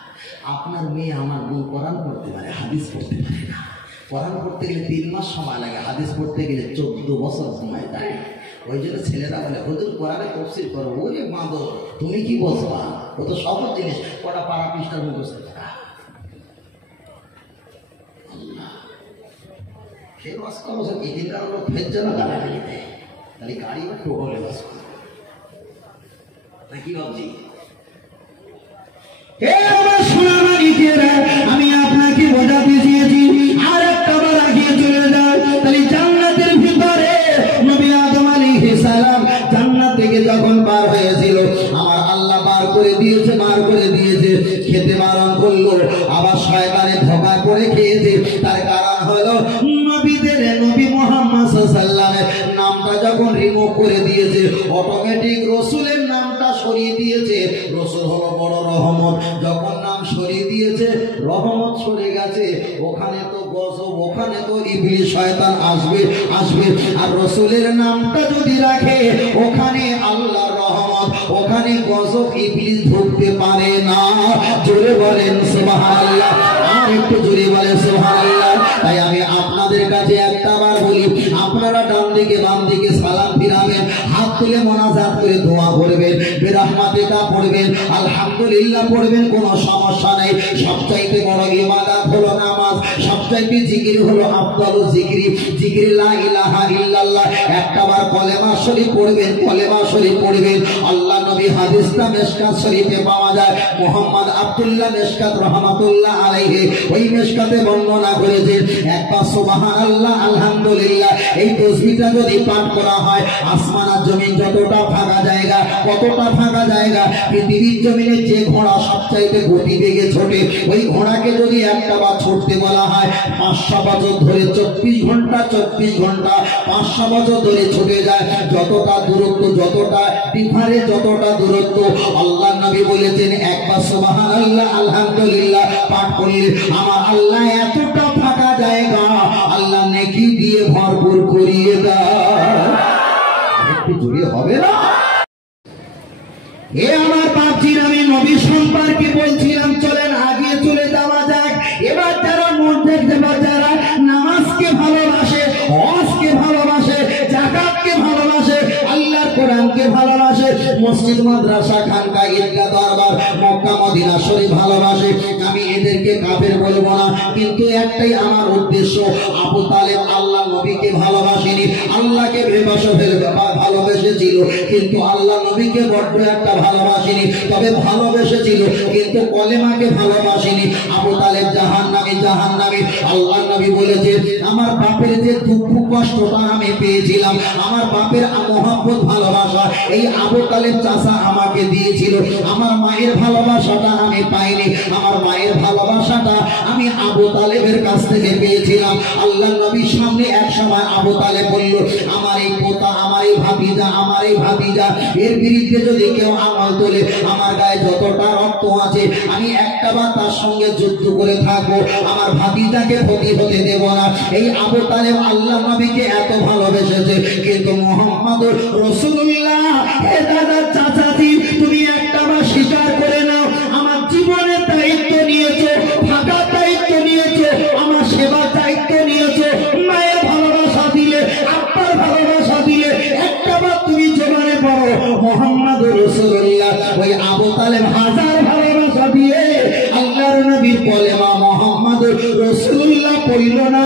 আপনার মেয়ে আমার বোন কোরআন পড়তে পারে, হাদিস পড়তে পারে না। কোরআন পড়তে গেলে 3 মাস সময় লাগে, হাদিস পড়তে গেলে 14 বছর সময় যায়। ওই জন্য ছেলেরা বলে, হুজুর কোরআনে তাফসীর করো। ওরে মাদর, তুমি কি বলবা? ও তো সহজ জিনিস, কটা পারা পৃষ্ঠার মুখস্থ করা। আল্লাহ সে ওয়াজ করো, এদিনকার লোক ফের যেন গালাগালি দেয়, তাহলে গাড়ি বা টোলে ওয়াজ করো নাকি ভাবছি? আমি আপনাকে বোঝাতে চেয়েছি, আর একটা বার আগিয়ে চলে যাও। তাহলে জান্নাতের ভিতরে নবী আদম আলাইহিস সালাম জান্নাত থেকে যখন বার হয়েছিল, আমার আল্লাহ বার করে দিয়েছে, বার করে দিয়েছে, খেতে বারণ করলো, আবার শয়তানে ধোঁকা করে খেয়েছে। তার কারণ হলো নবীদের, নবী মুহাম্মদ সাল্লাল্লাহু আলাইহি ওয়াসাল্লামের নামটা যখন রিমুভ করে দিয়েছে, অটোমেটিক রসুলের নামটা সরিয়ে দিয়েছে। রসুল হলো বড় রহমত, যখন নাম সরিয়ে দিয়েছে, রহমত সরে গেছে। ওখানে তো গজব, ওখানে তো ইবলিস শয়তান আসবে আসবে। আর রসুলের নামটা যদি রাখে, ওখানে আল্লাহর রহমত, ওখানে গজব, ইবলিস ঢুকতে পারে না। জোরে বলেন সুবহানাল্লাহ, আর একটু জোরে বলেন সুবহানাল্লাহ। তাই আমি আপনাদের কাছে একটা বার বলি, আপনারা ডান দিকে বাম দিকে সালাম ফিরাবেন, হাত তুলে মোনাজাত করে দোয়া করবেন, বিরহমাতিকা পড়বেন, আলহামদুলিল্লাহ পড়বেন, কোনো সমস্যা নেই। সবচাইতে বড় ইবাদত হলো নামাজ, সবচাইতে জিকির হলো আফদালুজ জিকির, জিকির লা ইলাহা ইল্লাল্লাহ। একটাবার কলেমা শরীফ পড়বেন, কলেমা শরীফ পড়বেন। আল্লাহ নবী হাদিসটা মিশকাত শরীফে পাওয়া যায়, মুহাম্মদ আব্দুল্লাহ মিশকাত রাহমাতুল্লাহ আলাইহি ওই মিশকাতে বর্ণনা করেছেন, একবার সুবহানাল্লাহ আলহামদুলিল্লাহ এই তাসবিহটা যদি পাঠ করা হয়, আসমান আর জমিন যতটা ফাঁকা জায়গা, কতটা ফাঁকা জায়গা, পৃথিবীর জমিনে যে ঘোড়া সবচাইতে গতি বেগে ছোটে, ওই ঘোড়াকে যদি একটা বার ছুটতে বলা হয়, 500 বছর ধরে 24 ঘন্টা 24 ঘন্টা 500 বছর ধরে ছুটে যায়। যতটা দূরত্ব, যতটা ডিফারে, যতটা দূরত্ব, আল্লাহ নবী বলেছেন একবার সুবহানাল্লাহ আলহামদুলিল্লাহ পাঠ করলে আমার আল্লাহ এতটা ফাঁকা জায়গা আল্লাহ নেকি দিয়ে ভরপুর করিয়ে দেয়। একটু জোরে হবে না? এ আমার বাপজির, আমি নবী সম্পর্কে বলছিলাম, চলেন আগে চলে যাওয়া যাক। এবার যারা মন দেখতে পারে, যারা নামাজকে ভালোবাসে, হজকে ভালোবাসে, যাকাতকে ভালোবাসে, মসজিদ মাদ্রাসা খানকা ঈদগাহ দরবার মক্কা মদিনা শরীফ ভালোবাসে। আমি এদেরকে কাফের বলবো না, কিন্তু একটাই আমার উদ্দেশ্য, আবু তালেব আল্লাহ নবীকে ভালোবাসেনি, আল্লাহকে ভালোবেসেছিল, কিন্তু আল্লাহ নবীকে বড্ড একটা ভালোবাসেনি। তবে ভালোবেসেছিল কিন্তু কলেমাকে ভালোবাসেনি। আবু তালেব জাহান্নামী, জাহান্নামী। আল্লাহ নবী বলেছে, আমার বাপের যে দুঃখ কষ্টটা আমি পেয়েছিলাম, আমার বাপের মহব্বত ভালোবাসা এই আবু তালেব চাচা আমাকে দিয়েছিল। আমার মায়ের ভালোবাসাটা আমি পাইনি, আমার মায়ের ভালোবাসাটা আমি আবু তালেবের কাছ থেকে পেয়েছিলাম। আল্লাহ নবীর সামনে এক সময় আবু তালেব বলল, আমার এই পোতা, আমার এই ভাতিজা, আমার এই ভাতিজা, এর বিরুদ্ধে যদি কেউ আমল তোলে, আমার গায়ে যতটা রক্ত আছে আমি একটা বার তার সঙ্গে যুদ্ধ করে থাকবো, আমার ভাতিজাকে ক্ষতি হতে দেব না। এই আবু তালেব আল্লাহ নবীকে এত ভালোবেসেছে, কিন্তু মুহাম্মদুর রাসূলুল্লাহ, হে দাদা চাচাজি, তুমি একটা বার স্বীকার করে নাও, আমার জীবনের দায়িত্ব নিয়েছো, থাকার দায়িত্ব নিয়েছো, আমার সেবার দায়িত্ব নিয়েছো, মায়ের ভালোবাসা দিলে, আব্বার ভালোবাসা দিলে, একটা বার তুমি জবানে পড়ো মুহাম্মদুর রাসূলুল্লাহ। ওই আবু তালেব হাজার ভালোবাসা দিয়ে আল্লাহর নবীর কলেমা মুহাম্মদুর রাসূলুল্লাহ পড়ল না।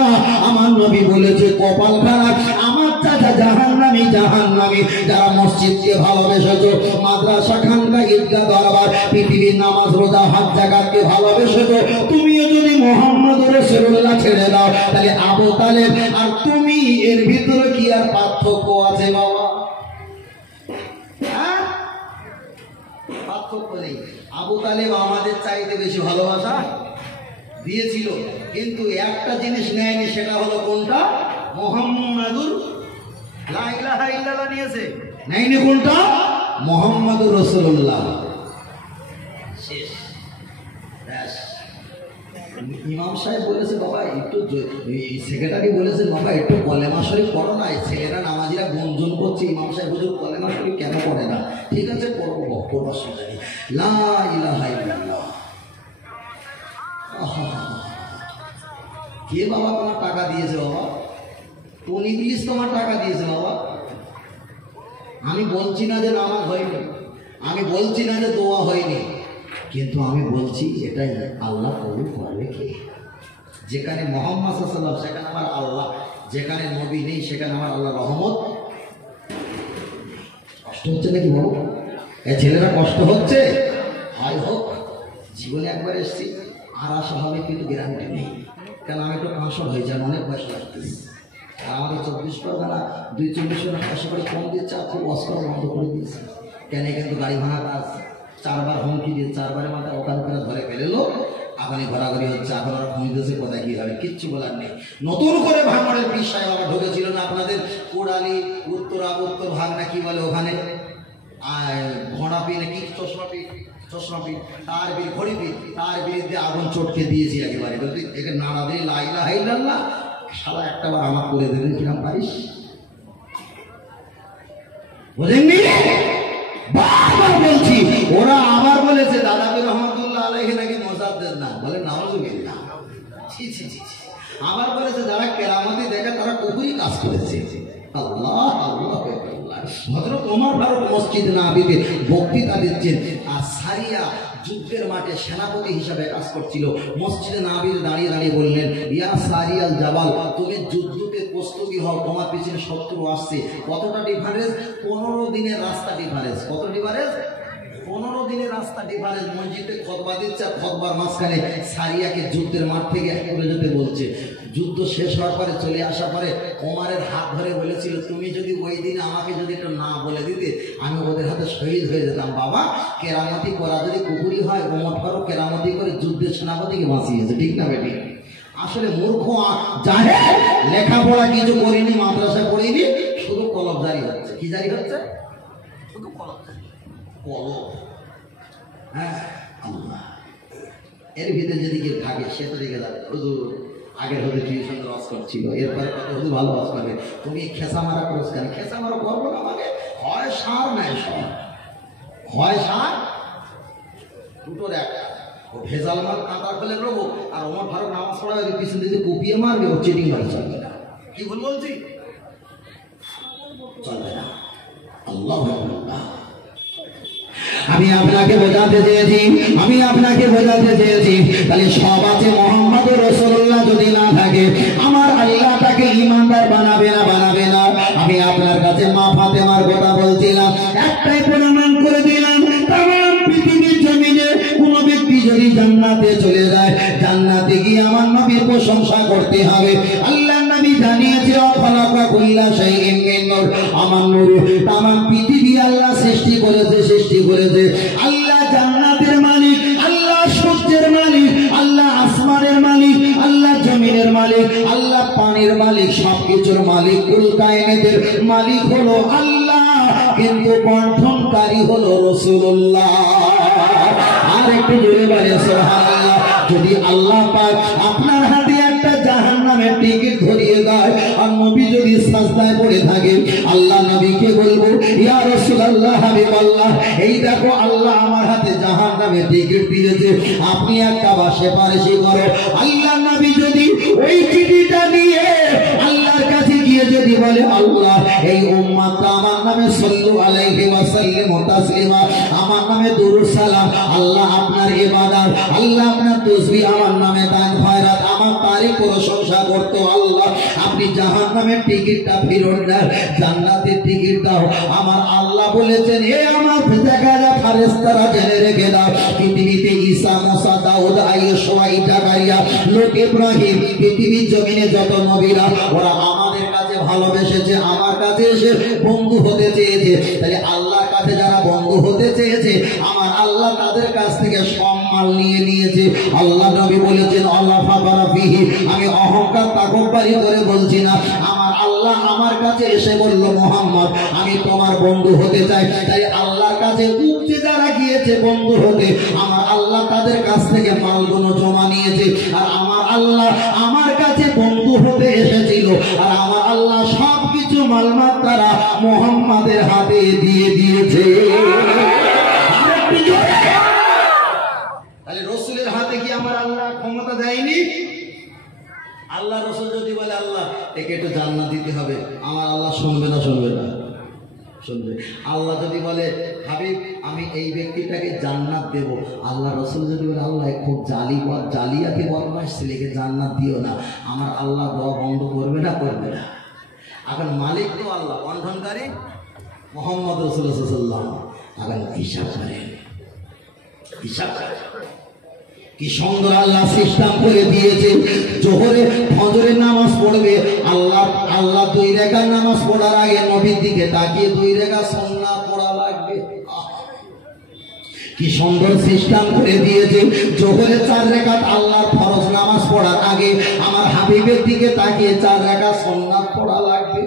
আমার নবী বলেছে, কপাল খারাপ, আমার চাচা জাহান্নামী, জাহান্নামী। যারা মসজিদকে ভালোবেসেছো, মাদ্রাসা খানকা ঈদগাহ দরবার পৃথিবীর নামাজ রোজা হজ যাকাতকে ভালোবেসেছো, তুমিও যদি মুহাম্মদুর রাসূলুল্লাহ ছেড়ে দাও, তাহলে আবু তালেব আর তুমি এর ভিতরে কি আর পার্থক্য আছে বাবা? পার্থক্য নেই। আবু তালেব আমাদের চাইতে বেশি ভালোবাসা দিয়েছিল, কিন্তু একটা জিনিস নেয়নি, সেটা হলো কোনটা? মুহাম্মাদুর লা ইলাহা ইল্লাল্লাহ নিয়েছে, নেয়নি কোনটা? মুহাম্মাদুর রাসূলুল্লাহ। শেষ। ইমাম সাহেব বলেছে, বাবা একটু, সেক্রেটারি বলেছে, বাবা একটু কলেমা শরীফ পড়ো না, ছেলেরা নামাজিরা গুনগুন করছে, ইমাম সাহেব হুজুর কলেমা শরীফ কেন পড়ে না? ঠিক আছে পড়বো, বক্তব্য অসুবিধা নেই। লা ইলাহা ইল্লাল্লাহ। কে বাবা তোমার টাকা দিয়েছে? বাবা কোন ইবলিস তোমার টাকা দিয়েছে? বাবা আমি বলছি না যে নামাজ হয়নি, আমি বলছি না যে দোয়া হয়নি, কিন্তু আমি বলছি এটাই আল্লাহ কবুল করবে কে? যেখানে মুহাম্মদ সাল্লাল্লাহু আলাইহি ওয়াসাল্লাম, সেখানে আমার আল্লাহ, যেখানে নবী নেই সেখানে আমার আল্লাহ রহমত। কষ্ট হচ্ছে নাকি বাবু? এই ছেলেরা কষ্ট হচ্ছে, হয় হোক, জীবনে একবার এসছি, আর আসা হবে কিন্তু গ্যারান্টি নেই। কেন আমি একটু কাঁসর হয়ে যান, অনেক পয়সা লাগতেছে। আর আমাদের 24 পরগনা 2-40 পয়সা করে কম দিচ্ছে, আর খুব অস্কার বন্ধ করে দিয়েছে। কেন? কিন্তু গাড়ি ভাড়া কাজ 4বার হুমকি দিয়ে 4বারের মাথায় ওখানে ধরে ফেলেলো, এখনই ঘোরাঘুরি হচ্ছে, এখন ওরা খুঁজতেছে কোথায় কী হবে, কিচ্ছু বলার নেই। নতুন করে ভাঙড়ের পীর সাহেব আবার ঢুকেছিল না আপনাদের কোড়ালি উত্তর ভাগ না কি বলে ওখানে, ঘোড়াপি নাকি চশমাপি, তার ঘড়িপি, তার বিরুদ্ধে আগুন চটকে দিয়েছি একেবারে। একে নাড়া দিয়ে লা ইলাহা ইল্লাল্লাহ, শালা একটা বার আমার করে দেবেন কিরম পারিস? বোঝেননি? বারবার বলছি। ওরা আবার বলেছে দাদাবি রহমতুল্লাহ আলাইহি নাকি মুজাদ্দিদ না, বলে নাউজুবিল্লাহ। ছি ছি ছি। আবার বলেছে যারা কেরামতি দেখে তারা কুফরি কাজ করেছে। আল্লাহ আল্লাহ হযরত ওমর ফারুক মসজিদ নববীতে বক্তৃতা দিচ্ছেন, আর সারিয়া যুদ্ধের মাঠে সেনাপতি হিসাবে কাজ করছিল। মসজিদে নববীতে দাঁড়িয়ে দাঁড়িয়ে বললেন, ইয়া সারিয়াল জাবাল, তুমি যুদ্ধতে প্রস্তুতি হও, তোমার পিছনে শত্রু আসছে। কতটা ডিফারেন্স? 15 দিনের রাস্তা ডিফারেন্স। কত ডিফারেন্স? 15 দিনের রাস্তা ডিফারেন্স। মসজিদে খুতবা দিচ্ছে, আর খুতবার মাঝখানে সারিয়াকে যুদ্ধের মাঠ থেকে ঘুরে যেতে বলছে। যুদ্ধ শেষ হওয়ার পরে, চলে আসার পরে ওমরের হাত ধরে বলেছিল, তুমি যদি ওই দিন আমাকে যদি একটু না বলে দিতে, আমি ওদের হাতে শহীদ হয়ে যেতাম। বাবা, কেরামতি করা যদি কুকুরি হয়, ওমর ফারুক কেরামতি করে যুদ্ধের সেনাপতিকে বাঁচিয়েছে, ঠিক না বেটি? আসলে মূর্খ জাহেল, লেখাপড়া কিছু করিনি, মাদ্রাসায় পড়িনি, শুধু কলব জারি হচ্ছে। কি জারি হচ্ছে? শুধু কলব জারি, কলব। হ্যাঁ আল্লাহ, এর ভিতরে যদি কেউ থাকে সে তো দেখে যাবে, হুজুর আগের হতে টিউশন রস করছিল, এরপরে কত হুজুর ভালো রস করবে, তুমি খেসা মারা করছ কেন? খেসা মারা করবো না, আমাকে হয় সার নাই সব, হয় সার, দুটোর একটা। ও ভেজাল মাল কাঁটা ফেলে নেবো, আর ওমর ফারুক নামাজ পড়াবে, পিছন দিকে কুপিয়ে মারবে, ও চিটিং মারি চলবে না। কি ভুল বলছি? চলবে না। আল্লাহু আকবার। আমি আপনাকে বোঝাতে চেয়েছি তাহলে সব আছে, মোহাম্মদ রাসূলুল্লাহ যদি না থাকে আমার আল্লাহ তাকে ঈমানদার বানাবে না। আমি আপনার কাছে মা ফাতেমার কথা বলছিলাম, একটাই প্রমাণ করে দিলাম, তামাম পৃথিবীর জমিনে কোন ব্যক্তি যদি জান্নাতে চলে যায়, জান্নাতে গিয়ে আমার নবীর প্রশংসা করতে হবে। আল্লাহ নবী জানিয়েছে খালাকা কুল্লা শাইইন মিন নূর, আমার নূর তামাম পৃথিবী আল্লাহ সৃষ্টি করেছে। আল্লাহ জান্নাতের মালিক, আল্লাহ সূর্যের মালিক, আল্লাহ আসমানের মালিক, আল্লাহ জমিনের মালিক, আল্লাহ পানির মালিক, সবকিছুর মালিক, কুল কায়নাতের মালিক হলো আল্লাহ, কিন্তু বন্টনকারী হলো রাসূলুল্লাহ। আর একটু জোরে বলেন সুবহানাল্লাহ। যদি আল্লাহ পাক আপনার হাতে একটা জাহান্নামের টিকিট ধরিয়ে দেয় আর নবী যদি সাজদায় পড়ে থাকে, আল্লাহ নবীকে বলবো, ইয়া রাসূলুল্লাহ হাবিবাল্লাহ, এই দেখো আল্লাহ আমার হাতে জাহান্নামের টিকিট দিয়েছে, আপনি একটা সুপারিশ করো। আল্লাহ নবী যদি ওই চিঠিটা নিয়ে আল্লাহর কাছে গিয়ে যদি বলে, আল্লাহ এই উম্মতটা আমার নামে সাল্লু আলাইহি ওয়া সাল্লিমু তাসলিমা, আমার নামে দুরূদ সালাম, আল্লাহ আপনার ইবাদত, আল্লাহ আপনার তাসবিহ, আমার নামে দান খয়রাত, আমার তারই প্রশংসা করতো, আল্লাহ আপনি জাহান্নামের টিকিটটা ফেরত দেন, জান্নাতের টিকিট দাও। আমার আল্লাহ বলেছেন, হে আমার ফেরেশতারা, ফেরেশতারা জেনে রেখে দাও, পৃথিবীতে ঈসা, মুসা, দাউদ, আইয়ুব, শুআইব, জাকারিয়া, লোক ইব্রাহিম, পৃথিবীর জমিনে যত নবীরা, ওরা আমাদের কাছে ভালোবেসেছে, আমার কাছে এসে বন্ধু হতে চেয়েছে। তাহলে আল্লাহর কাছে যারা বন্ধু হতে চেয়েছে, আমার আল্লাহ তাদের কাছ থেকে সম্মান নিয়ে নিয়েছে। আল্লাহ নবী বলেছেন, আল্লাহ ফাকারা ফিহি, আমি অহংকার তাকব্বুরি করে বলছি না, আমার আল্লাহ আমার কাছে এসে বলল, মুহাম্মদ আমি তোমার বন্ধু হতে চাই। তাই আল্লাহর কাছে উপচে যারা গিয়েছে বন্ধু হতে, আমার আল্লাহ তাদের কাছ থেকে মালগুলো জমা নিয়েছে, আর আমার আল্লাহ আমার কাছে বন্ধু হতে এসেছিল, আর আমার আল্লাহ সবকিছু মালমাত্রা মুহাম্মাদের হাতে দিয়ে দিয়েছে। তাহলে রাসূলের হাতে কি আমার আল্লাহ ক্ষমতা দেয়নি? আল্লাহ রাসূল যদি বলে, আল্লাহ একে একটু জান্নাত দিতে হবে, আমার আল্লাহ শুনবে না? শুনবে। আল্লাহ যদি বলে, হাবিব আমি এই ব্যক্তিটাকে জান্নাত দেব, আল্লাহ রাসূল যদি বলে, আল্লাহ খুব জালিয়াতি বদমাশ ছেলেকে জান্নাত দিও না, আমার আল্লাহ দোয়া বন্ধ করবে না? এখন মালিক তো আল্লাহ, বন্ধনকারী মুহাম্মদ রাসূলুল্লাহ সাল্লাল্লাহু আলাইহি ওয়াসাল্লাম। এখন হিসাব করেন। কি সুন্দর আল্লাহ সিস্টেম করে দিয়েছে। জোহরে ফজরের নামাজ পড়বে, আল্লাহ 2 রাকাত নামাজ পড়ার আগে নবীর দিকে তাকিয়ে 2 রাকাত সুন্নাত পড়া লাগবে। কি সুন্দর সিস্টেম করে দিয়েছে। জোহরে 4 রাকাত আল্লাহর ফরজ নামাজ পড়ার আগে আমার হাবিবের দিকে তাকিয়ে 4 রাকাত সুন্নাত পড়া লাগবে।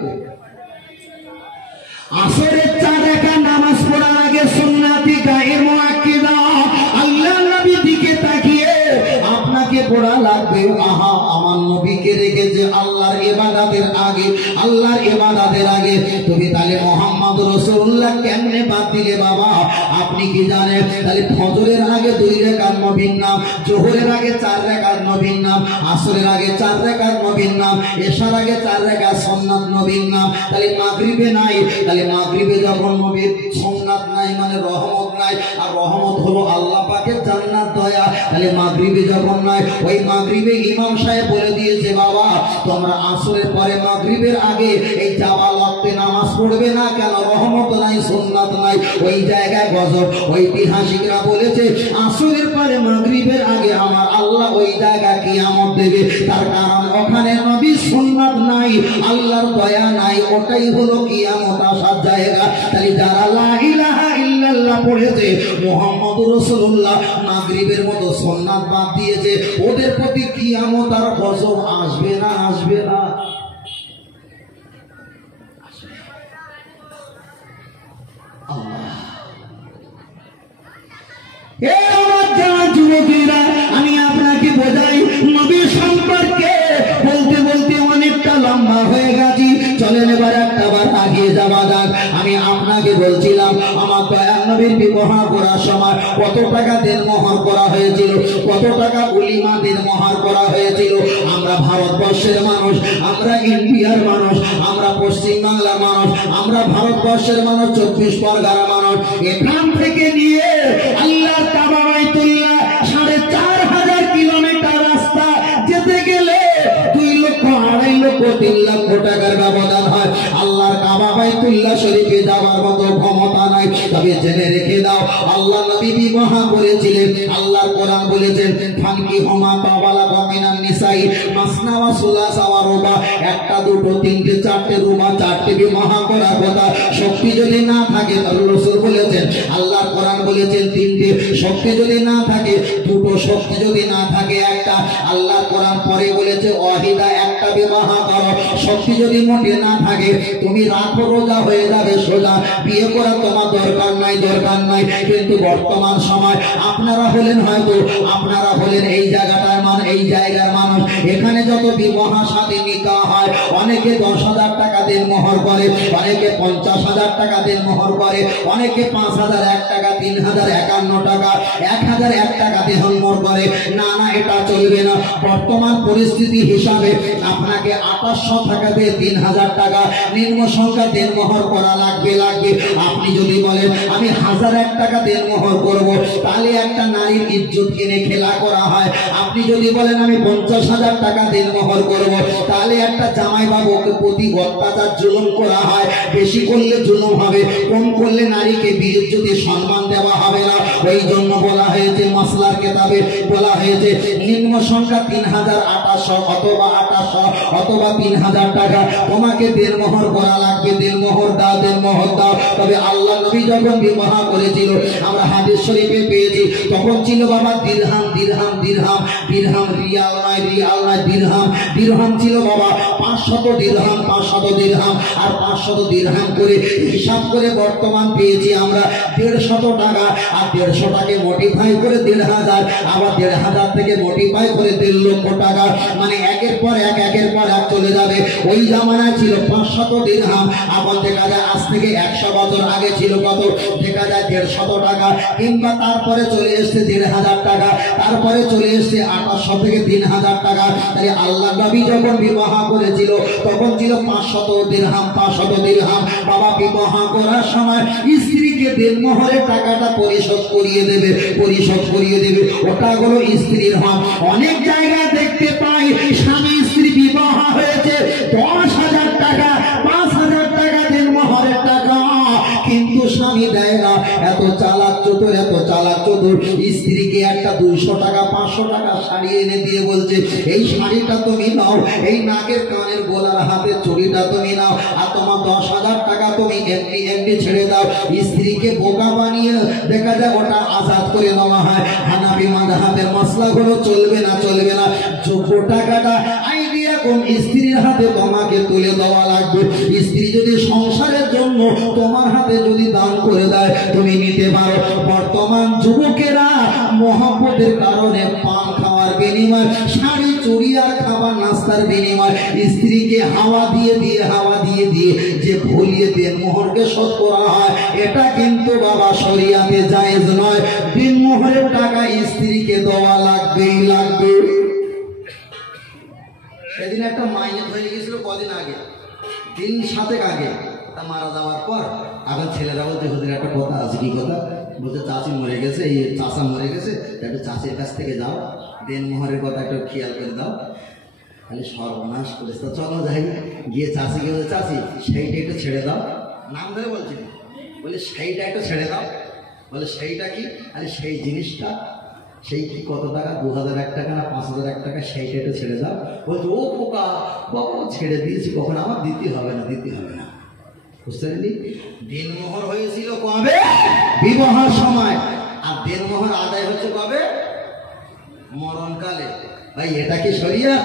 আসরের 4 রাকাত নামাজ পড়ার আগে সুন্নাতি গায়ের মুআক্কিদা আল্লাহর নবীর দিকে তাকিয়ে আপনাকে পড়া লাগবে। আহা, আমার নবীকে রেখেছে আল্লাহর ইবাদতের আগে তুমি তাহলে মুহাম্মদ রাসূলুল্লাহ কেমনে বাদ দিলে বাবা? আপনি কি জানেন? তাহলে ফজরের আগে 2 রাকাত নবীর নাম, জোহরের আগে 4 রাকাত নবীর নাম, আসরের আগে 4 রাকাত নবীর নাম, এশার আগে 4 রাকাত সুন্নাত নবীর নাম। তাহলে মাগরিবে নাই, তাহলে মাগরিবে যখন নবীর সুন্নাত নাই মানে রহমত নাই, আর রহমত হলো আল্লাহ পাকের জান্নাত দয়া। তাহলে মাগরিবে যখন নাই, ওই মাগরিবে ইমাম সাহেব বলে দিয়েছে, বাবা তোমরা আসরের পরে মাগরিবের আগে এই জামাল ওয়াক্তে নামাজ পড়বে না, কেন? রহমত নাই, সুন্নাত নাই। ওই জায়গায় গজব। ঐতিহাসিকরা বলেছে আসরের পরে মাগরিবের আগে আমার আল্লাহ ওই জায়গায় কিয়ামত দেবে, তার কারণ ওখানে নবীর সুন্নাত নাই, আল্লাহর দয়া নাই, ওটাই হলো কিয়ামত আসার জায়গা। তাই যারা লা ইলাহা ইল্লাল্লাহ পড়েছে, মুহাম্মদুর রাসূলুল্লাহ মাগরিবের মতো সুন্নাত বাদ দিয়েছে, ওদের প্রতি কিয়ামত আর গজব আসবে না? আমি আপনাকে বোঝাই, নবীর সম্পর্কে বলতে বলতে অনেকটা লম্বা হয়ে গেছি, চলেন এবার একটাবার আগিয়ে যাওয়া যাক। আমি আপনাকে বলছিলাম আমার দয়ার নবীর বিবাহ করার সময় কত টাকা দেনমোহর করা হয়েছিল, কত টাকা উলিমা দেনমোহর করা হয়েছিল। আমরা ভারতবর্ষের মানুষ, আমরা ইন্ডিয়ার মানুষ, আমরা পশ্চিম বাংলার মানুষ, আমরা ভারতবর্ষের মানুষ, 24 পরগনার মানুষ, মানুষ এখান থেকে নিয়ে আল্লাহর কাবা বাইতুল্লাহ ৪,৫০০ কিলোমিটার রাস্তা যেতে গেলে ২ লক্ষ ২.৫ লক্ষ ৩ লক্ষ টাকার ব্যবধান হয়। আল্লাহর কাবা বাইতুল্লাহ শরীফে যাওয়ার মতো ক্ষমতা নাই। তবে জেনে রেখে দাও, আল্লাহ নবী বিবাহ করেছিলেন। আল্লাহর কোরআন বলেছেন ফানকি হুমা তাওয়ালা মিনান নিসাই মাসনা ওয়া সুলাসা ওয়া রুবা, একটা দুটো তিনটে চারটে রুবা, চারটে বিবাহ করার কথা। শক্তি যদি না থাকে, রাসূল বলেছেন, আল্লাহর কোরআন বলেছেন তিনটে। শক্তি যদি না থাকে, দুটো, শক্তি যদি না থাকে একটা। আল্লাহর কোরআন পরে বলেছে ওয়াহিদা, একটা বিবাহ করো। শক্তি যদি মোটে না থাকে, তুমি রাখো, রোজা হয়ে যাবে সোজা, বিয়ে করা তোমার দরকার নাই, দরকার নাই। কিন্তু বর্তমান সময় আপনারা হলেন এই জায়গাটার এই জায়গার মানুষ। এখানে যত বিবাহ শাদী নিকাহ হয়, অনেকে ১০,০০০ টাকা দেন মোহর করে, অনেকে ৫০,০০০ টাকা দেন মোহর করে, অনেকে ৫,০০০ টাকা, ৩,০৫১ টাকা, ১,০০১ টাকা দেন মোহর করে। না না, এটা চলবে না। বর্তমান পরিস্থিতি হিসাবে আপনাকে ২৮০০ টাকা দিয়ে ৩,০০০ টাকা নিম্ন সংখ্যা দেন মোহর করা লাগবে। আপনি যদি বলেন আমি ১,০০১ টাকা দেন মোহর করব, তাহলে একটা নারীর ইজ্জত কিনে খেলা করা হয়। আপনি যদি বলেন আমি ৫০,০০০ টাকা দেন মোহর করব, তাহলে একটা জামাই বাবুকে প্রতি অত্যাচার জুলুম করা হয়। বেশি করলে জুলুম হবে, কম করলে নারীকে বিইজ্জতি সম্মান দেওয়া হবে না। ওই জন্য বলা হয়েছে, মাসলার কেতাবে বলা হয়েছে নিম্ন সংখ্যা ৩,৮০০ অথবা ২৮০০ অথবা ৩,০০০ টাকা তোমাকে দেন মোহর করা লাগবে। দেন মোহর দাও। তবে আল্লাহ নবী যখন বিবাহ করেছিল, আমরা হাদিস শরীফে পেয়েছি, তখন ছিল বাবা দিরহাম, রিয়াল নয় দিরহাম ছিল বাবা ৫০০ দিরহাম, আর ৫০০ দিরহাম করে হিসাব করে বর্তমান পেয়েছি আমরা ১৫০ টাকা। আর ১৫০টাকে মডিফাই করে ১,৫০০, আবার ১,৫০০ থেকে মডিফাই করে ১.৫ লক্ষ টাকা, মানে একের পর এক চলে যাবে। ওই জামানায় ছিল ৫০০ দিরহাম। আবার দেখা যায় আজ থেকে ১০০ বছর আগে ছিল কত, দেখা যায় ১৫০ টাকা, কিংবা তারপরে চলে এসছে ১,৫০০ টাকা, তারপরে চলে এসছে ২৮০০ থেকে ৩,০০০ টাকা। তাই আল্লাহ নবী যখন বিবাহ করেছিল তখন ছিল ৫০০ দিরহাম। বাবা বিবাহ করার সময় স্ত্রীকে দেনমোহরের টাকাটা পরিশোধ করিয়ে দেবে। ওটা হলো স্ত্রীর হক। অনেক জায়গায় দেখতে পাই স্বামী স্ত্রী বিবাহ হয়েছে ১০,০০০ টাকা, ৫,০০০ টাকা দেনমোহরের টাকা, কিন্তু স্বামী দেয় না। এত চালাক চতুর স্ত্রীকে একটা ২০০ টাকা ৫০০ টাকা শাড়ি এনে দিয়ে বলছে এই শাড়িটা তুমি নাও, এই নাকের কানের গোলার হাতের চুড়িটা তুমি নাও, আর তোমার ১০,০০০ টাকা তুমি এমনি ছেড়ে দাও। স্ত্রীকে বোকা বানিয়ে দেখা যায় ওটা আজাদ করে নেওয়া হয়। হানাফি মাযহাবের মাসলাগুলো চলবে না। যোগ্য টাকাটা আইডিয়া কোন স্ত্রীর হাতে তোমাকে তুলে দেওয়া লাগবে। স্ত্রী যদি সংসারের জন্য তোমার হাতে যদি দান করে দেয়, তুমি নিতে পারো। বর্তমান যুবকেরা মহব্বতের কারণে পান খাওয়ার বিনিময়, শাড়ি চুড়ি আর খাবার নাস্তার বিনিময় স্ত্রীকে হাওয়া দিয়ে যে ভুলিয়ে দেনমোহরকে শোধ করা হয়, এটা কিন্তু বাবা শরিয়াতে জায়েজ নয়। দেনমোহরের টাকা স্ত্রীকে দেওয়া লাগবে। সেদিন একটা মাইয়াত হয়ে গেছিল কদিন আগে, ৩ সাতেক আগে। তা মারা যাওয়ার পর এখন ছেলেরা বলছে হুজুর একটা কথা আছে। কি কথা? বলছে চাচি মরে গেছে, এই চাচা মরে গেছে, একটু চাচির কাছ থেকে যাও, দেনমোহরের কথা একটু খেয়াল করে দাও। তাহলে সর্বনাশ করেছে। তো চলো যাই, গিয়ে চাচিকে বলছে চাচি সেইটা একটু ছেড়ে দাও। নাম ধরে বলছি, বলে সেইটা একটু ছেড়ে দাও। বলে সেইটা কি? আরে সেই জিনিসটা, সেই কি কত টাকা, ২,০০১ টাকা না ৫,০০১ টাকা, সেইটা একটু ছেড়ে দাও। বলছে ও পোকা বাবা ছেড়ে দিয়েছি, কখন আমার দিতে হবে না। বুঝতে পারলি? দেনমোহর হয়েছিল কবে? বিবাহের সময়। আর দেনমোহর আদায় হচ্ছে কবে? মরণকালে। ভাই এটা কি শরিয়াত?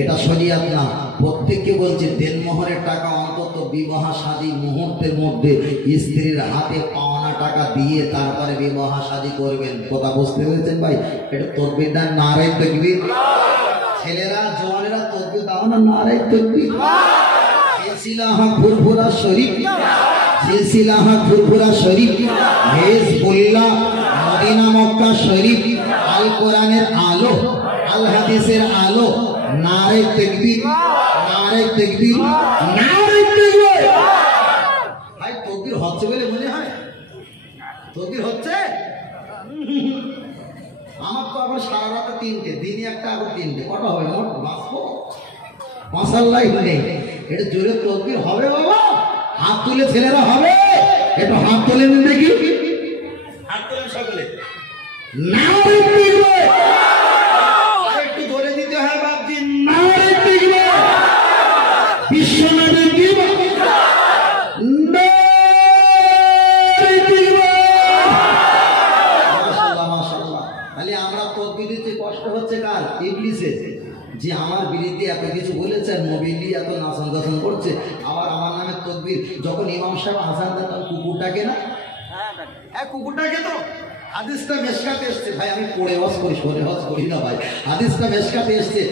এটা শরিয়াত না। প্রত্যেককে বলছে দেনমোহরের টাকা অন্তত বিবাহ শাদী মুহূর্তের মধ্যে স্ত্রীর হাতে পাওনা টাকা দিয়ে তারপরে বিবাহ শাদী করবেন। কথা বুঝতে পেরেছেন ভাই? এটা তকবীর দেন, নারে তাকবীর। ছেলেরা জওয়ানেরা তকবীর দাও না, নারে তাকবীর। সিলসিলাহ ফুরফুরা শরীফ, হিজবুল্লাহ, মদিনা মক্কা শরীফ, আল কোরআনের আলো, আল হাদিসের আলো। নারে তাকবীর। ভাই তকবীর হচ্ছে? আমার তো আবার সারা রাতে 3টে, দিনে একটা, আবার 3টে, কটা হবে মোট? বাঁচবো মাসাল্লাহ নেই। এটা জোরে তকবীর হবে বাবা? হাত তুলে ছেলেরা হবে? একটু হাত তুলে নিন দেখি, হাত তুলেন সকলে। নারে তাকবীর, একটু জোরে দিতে হয় বাপজি। নারে তাকবীর, বিশ্বনবী কি নারে তাকবীর। মাশাআল্লাহ মাশাআল্লাহ। তাহলে আমরা তকবীর দিতে কষ্ট হচ্ছে কার? ইবলিসের, যে আমার বিরুদ্ধে এত কিছু বলেছেন, মোবিলি এত নাচন গাছন করছে, আবার আমার নামে তকবীর। যখন ইমাম সাহেব আজান দেন তখন কুকুরটাকে না, হ্যাঁ কুকুরটাকে তো। হাদিসটা মেশকাতে এসছে ভাই, আমি পড়ে হজ করি, সরে হজ করি না ভাই, হাদিসটা মেশকাতে এসছে।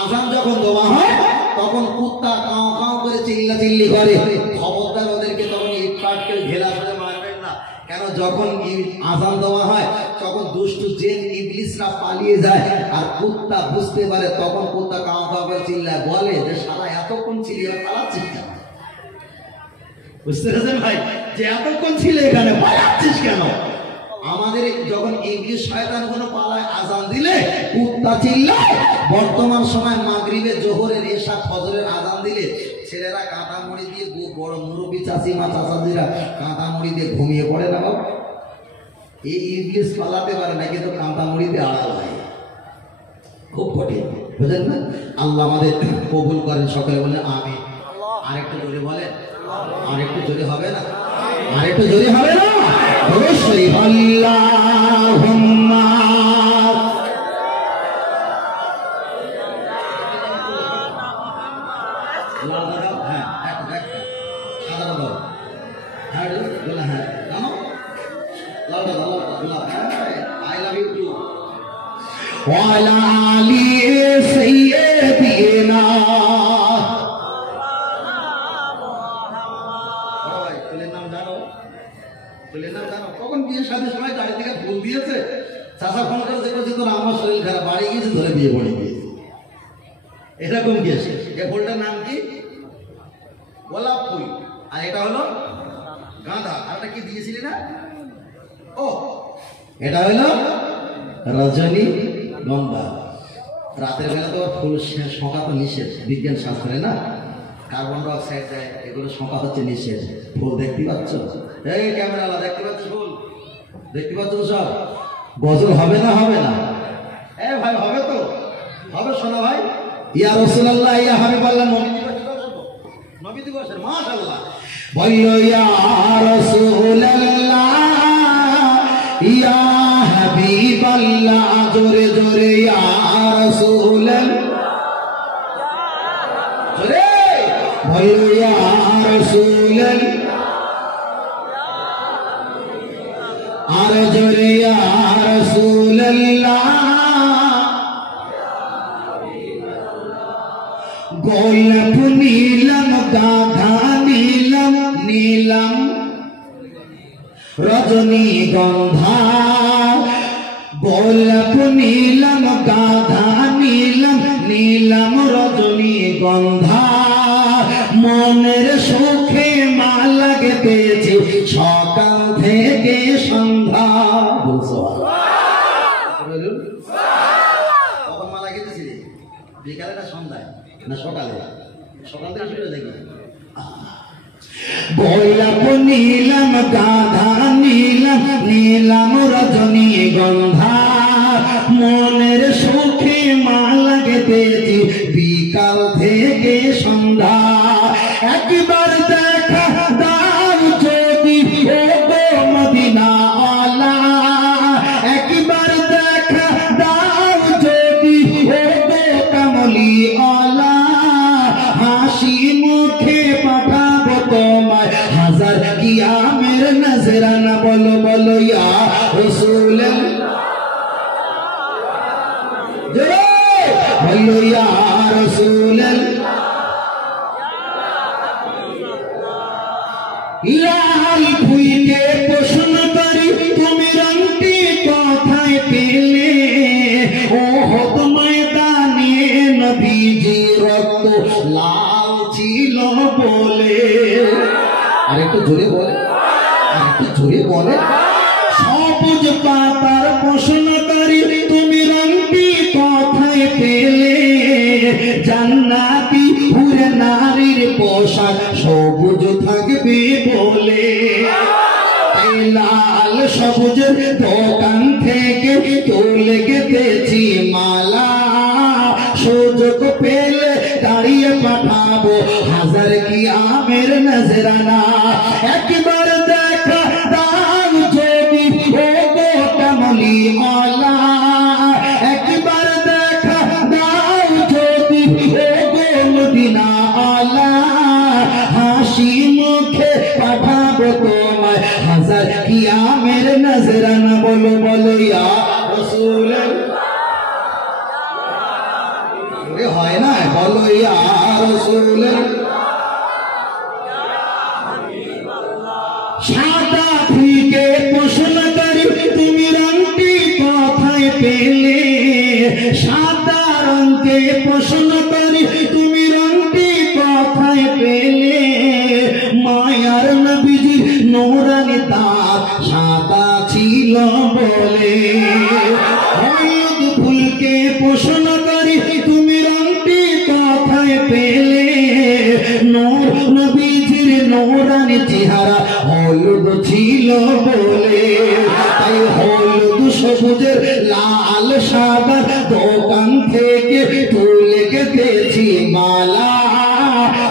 আজান যখন দেওয়া হয় তখন কুত্তা কাও কাও করে চিল্লা চিল্লি করে। খবরদার ওদেরকে তখন ইট পাট করে ঘেরা করে মারবেন না। কেন? যখন আজান দেওয়া হয় তখন দুষ্টু জিন ইবলিসরা পালিয়ে যায়, আর কুত্তা বুঝতে পারে, তখন কুত্তা কাও কাও করে চিল্লায়, বলে যে শালা এতক্ষণ চিল্লিয়ে পালাচ্ছিস কেন? বুঝতে পেরেছেন ভাই, যে এতক্ষণ ছিল এখানে, পালাচ্ছিস কেন? আমাদের যখন ইংলিশ শয়তান কোনো পালায়, আজান দিলে কুত্তা চিল্লায়। বর্তমান সময় মাগরিবে, জোহরের, এশা, ফজরের আজান দিলে ছেলেরা কাঁটা মুড়ি দিয়ে, বড় মুরব্বী চাচিমা চাচাজিরা কাঁটা মুড়ি দিয়ে ঘুমিয়ে পড়ে না বাবা। এই ইংলিশ পালাতে পারে না, কিন্তু কাঁটা মুড়ি দিয়ে আড়াল হয়, খুব কঠিন, বুঝলেন না? আল্লাহ আমাদের কবুল করেন, সকলে বলে আমিন। আরেকটু জোরে বলেন, আরেকটু জোরে হবে না? আরেকটু জোরে হবে না? অবশ্যই। আল্লাহুম্মা ওয়ালা আলি সাইয়্যিদিনা। কখন বিয়ে শাদীর সময় গাড়ি থেকে ফুল দিয়েছে, চাচা ফোন করে দেখেছে তোর আমার শরীর খারাপ, বাড়ি গিয়েছে, ধরে বিয়ে পড়ে গিয়েছে, এরকম গিয়েছে। এ ফুলটার নাম কি? গোলাপ ফুল। আর এটা হলো গাঁদা। আর এটা কি দিয়েছিলি না? ও, এটা হলো রজনী গন্ধা। রাতের বেলা তো ফুল শোঁকা তো নিষেধ বিজ্ঞান শাস্ত্রে, না? কার্বন ডাই অক্সাইড দেয়, এগুলো শোঁকা হচ্ছে নিষেধ। ফুল দেখতে পাচ্ছ? এই ক্যামেরালা দেখতে পাচ্ছ? ফুল দেখতে পাচ্ছ তো? সব গজল হবে না? হবে না? এ ভাই হবে তো, হবে। শোনা ভাই, ইয়া রাসূলুল্লাহ, ইয়া হাবিবাল্লাহ, নবী দিবস, নবী দিবসের মাশাআল্লাহ বললো ইয়া রাসূলুল্লাহ, ইয়া হাবিবাল্লাহ, জোরে জোরে ইয়া রাসূলুল্লাহ, জোরে বললো ইয়া রাসূলুল্লাহ, আর জোরে ইয়া রাসূলুল্লাহ। গোলাপ নীলম, গাধা নীলম, নীলম রজনী গন্ধা। গোলাপ নীলম, গাধা নীলম, নীলম রজনী গন্ধা। মনের সুখে মা লাগতেছে সকাল থেকে সন্ধ্যা। বলছো কখন মা লাগিয়েছিলি? বিকালে না সন্ধ্যায় না সকালে? সকাল থেকে শুরু দেখি। গোলাপ নীলম, গাধা নীলম, নীলম রজনী গন্ধা। মনের সুখে মা লাগতেছে বিকাল থেকে সন্ধ্যা। একবার দেখা দাও যদি ও গো মদিনাওয়ালা, একবার দেখা দাও যদি ও গো কামলিওয়ালা। হাসি মুখে পাঠাবো তোমায় হাজার কিয়ামের নজরানা। বলো বলো ইয়া রাসূলুল্লাহ, বলো ইয়া রাসূলুল্লাহ। লাল ভুইকে প্রশ্ন করি তুমি রংটি কোথায় পেলে? ও হত ময়দানে নবীজি রক্ত লাল ছিল বলে। আরেকটু জোরে বলে, আরেকটু জোরে বলে। সবুজের দোকান থেকে তুলে গেতেছি মালা, সুযোগ পেলে দাঁড়িয়ে পাঠাবো হাজার কি আমের নজরানা। একবার দেখা দাও যদি ও গো কামলি মালা, একবার দেখা দাও যদি ও গো মদিনা আলা, হাসি মুখে পাঠাবো তোমায় হাজার কি আমের নজরানা। বলো বলো ইয়া রাসূলুল্লাহ, হয় না? বলো ইয়া রাসূলুল্লাহ। সাদা থেকে প্রশ্ন করি তুমি রংটি কোথায় পেলে, সাদা রঙকে প্রশ্ন করি তুমি রংটি কোথায় পেলে, মায়ার নবীজি নূরানি দাঁত সাদা ছিল বলে। হলুদ ফুলকে প্রশ্ন করি তুমি রংটি কোথায় পেলে, নূর নবীজির নূরানি চেহারা হলুদ ছিল বলে। তাই হলুদ সবুজের লাল সাদা দোকান থেকে তুলে গেতেছি মালা,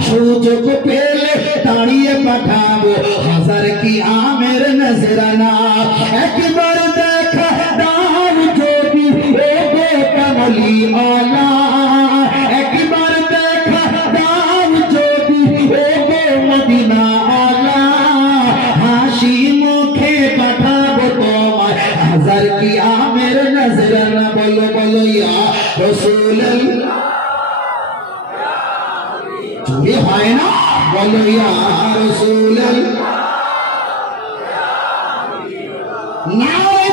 সুযোগ পেলে দাঁড়িয়ে পাঠাবো হাজার কি আমের নজরানা। একবার দেখা দাও যদি ও গো কামলি মালা, একবার দেখা দাও যদি ও গো মদিনা আলা, হাসি মুখে পাঠাবো তোমায় হাজার কি আমের নজরানা। বলো বলো ইয়া রাসূলুল্লাহ, জোরে হয় না? বলো ইয়া রাসূলুল্লাহ। নারে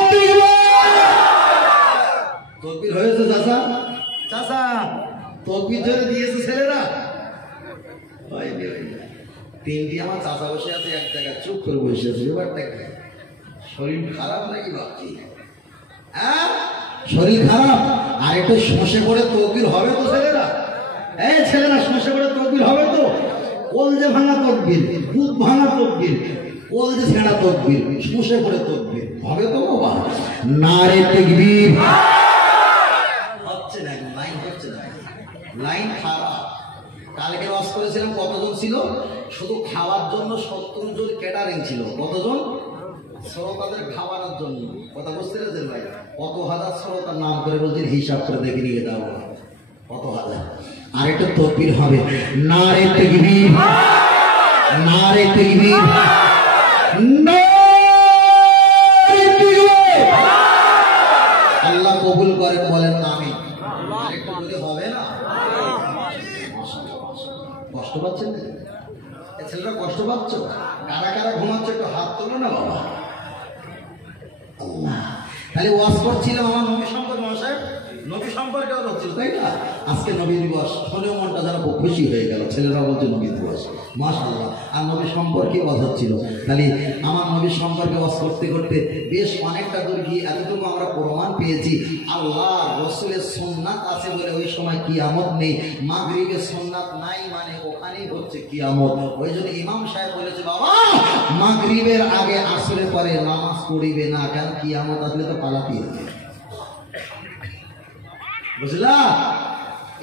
তকবীর হয়েছে চাচা, চাচা তকবীর জোরে দিয়েছে ছেলেরা। তিনটি আমার চাচা বসে আছে এক জায়গায় চুপ করে বসে আছে। ব্যাপারটা কি? শরীর খারাপ নাকি ভাবছি? হ্যাঁ শরীর খারাপ, আর একটু শ্মশে করে তকবীর হবে তো ছেলেরা? এই ছেলেরা শ্মশে করে তকবীর হবে তো? কলজে ভাঙা তকবীর, বুক ভাঙা তকবীর, কলজে ছেঁড়া তকবীর, শ্মশে করে তকবীর হবে তো বাবা? নারে তাকবীর। হচ্ছে না, লাইন হচ্ছে না, লাইন খারাপ। কালকে ওয়াজ করেছিলাম কতজন ছিল? শুধু খাওয়ার জন্য 70 জন ক্যাটারিং ছিল। কতজন? শ্রোতাদের খাওয়ানোর জন্য। কথা বুঝতে পেরেছেন ভাই? কত হাজার শ্রোতার নাম করে বলছেন, হিসাব করে দেখে নিয়ে যাও কত হাজার। আর একটা তকবীর হবে, নারে তাকবীর, নারে তাকবীর, আল্লাহ কবুল করেন, বলেন আমিন। আরেকটু বলে হবে না? কষ্ট পাচ্ছেন ছেলেরা? কষ্ট পাচ্ছ? কারা কারা ঘুমাচ্ছে একটু হাত তোলো না বাবা। আল্লাহ, তাহলে ওয়াজ করছিলাম আমার নবী সম্পর্কে, মহাশয় নবী সম্পর্কে হচ্ছিল, তাই না? আজকে নবী দিবস শুনেও মনটা যেন খুব খুশি হয়ে গেল। ছেলেরা বলছে নবী দিবস, মাশাআল্লাহ। আর নবী সম্পর্কে ওয়াজ হচ্ছিল। তাহলে আমার নবী সম্পর্কে ওয়াজ করতে করতে বেশ অনেকটা দূর গিয়ে এতটুকু আমরা প্রমাণ পেয়েছি আল্লাহ রসুলের সুন্নাত আছে বলে ওই সময় কিয়ামত নেই। মাগরিবের সুন্নাত নাই মানে ওখানেই হচ্ছে কিয়ামত। ওই জন্য ইমাম সাহেব বলেছে, বাবা মাগরিবের আগে আসরের পরে নামাজ পড়িবে না, কেন কিয়ামত আসলে তো পালাতে হবে। বুঝলা?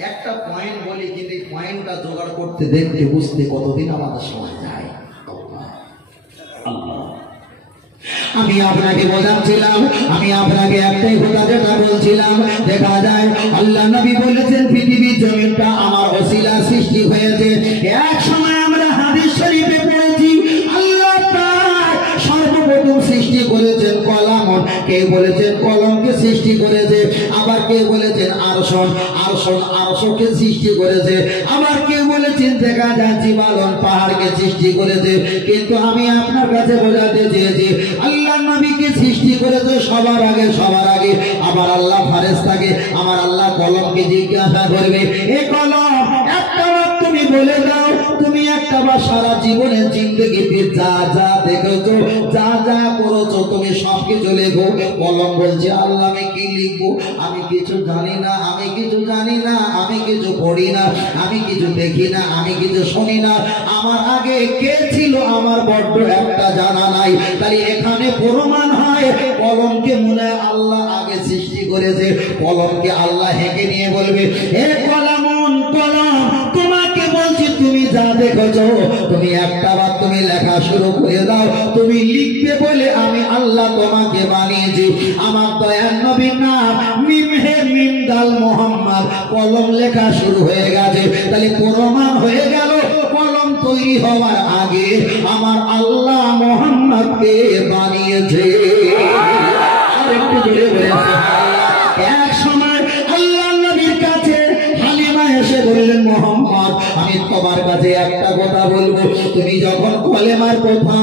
একটা পয়েন্ট বলি, কিন্তু এই পয়েন্টটা জোগাড় করতে দেখতে বুঝতে কতদিন আমাদের সময় যায়। আমি আপনাকে বোঝাচ্ছিলাম, আমি আপনাকে একটাই কথা যেটা বলছিলাম, দেখা যায় আল্লাহ নবী বলেছেন পৃথিবীর জমিনটা আমার ওসিলা সৃষ্টি হয়েছে। এক সময় আমরা হাদিস শরীফে পড়েছি আল্লাহ পাক সর্বপ্রথম সৃষ্টি করেছেন কলাম, কেউ বলেছেন কলমকে সৃষ্টি করেছে, আবার কেউ বলেছেন আরশন, আরশকে সৃষ্টি করেছে, আবার কেউ বলেছেন দেখা যায় জিবালন, পাহাড়কে সৃষ্টি করেছে। কিন্তু আমি আপনার কাছে বোঝাতে চেয়েছি আল্লাহ নবীকে সৃষ্টি করেছে সবার আগে আমার আল্লাহ ফারেশতাকে, আমার আল্লাহ কলমকে জিজ্ঞাসা করবে, এ কলম একটা তুমি বলে দাও, তুমি একটা বাবা সারা জীবনের জিন্দগিতে যা যা দেখেছো, যা যা করেছো, তুমি সব কিছু লেখো। কলম বলছে আল্লাহ আমি কি লিখবো, আমি কিছু জানি না, আমি কিছু জানি না, আমি কিছু পড়ি না, আমি কিছু দেখি না, আমি কিছু শুনি না, আমার আগে কে ছিল আমার বড্ড একটা জানা নাই। তাই এখানে প্রমাণ হয় কলমকে মনে হয় আল্লাহ আগে সৃষ্টি করেছে। কলমকে আল্লাহ হেঁকে নিয়ে বলবে, হে কলমুন কলম, তোমাকে বলছি তুমি যা দেখেছো তুমি একটা বার তুমি লেখা শুরু করে দাও। তুমি লিখবে বলে আমি আল্লাহ তোমাকে বানিয়েছি। আমার দয়ার নবীর নাম মিম হে মিম দাল মোহাম্মদ। কলম লেখা শুরু হয়ে গেছে। তাহলে প্রমাণ হয়ে গেল কলম তৈরি হওয়ার আগে আমার আল্লাহ মোহাম্মদকে বানিয়েছে। আরেকটু জোরে বলেছে এক সময় আল্লাহ নবীর কাছে হালিমা এসে বললেন, মোহাম্মদ আমি তোমার কাছে একটা কথা বলবো। তুমি যখন কলেমার কথা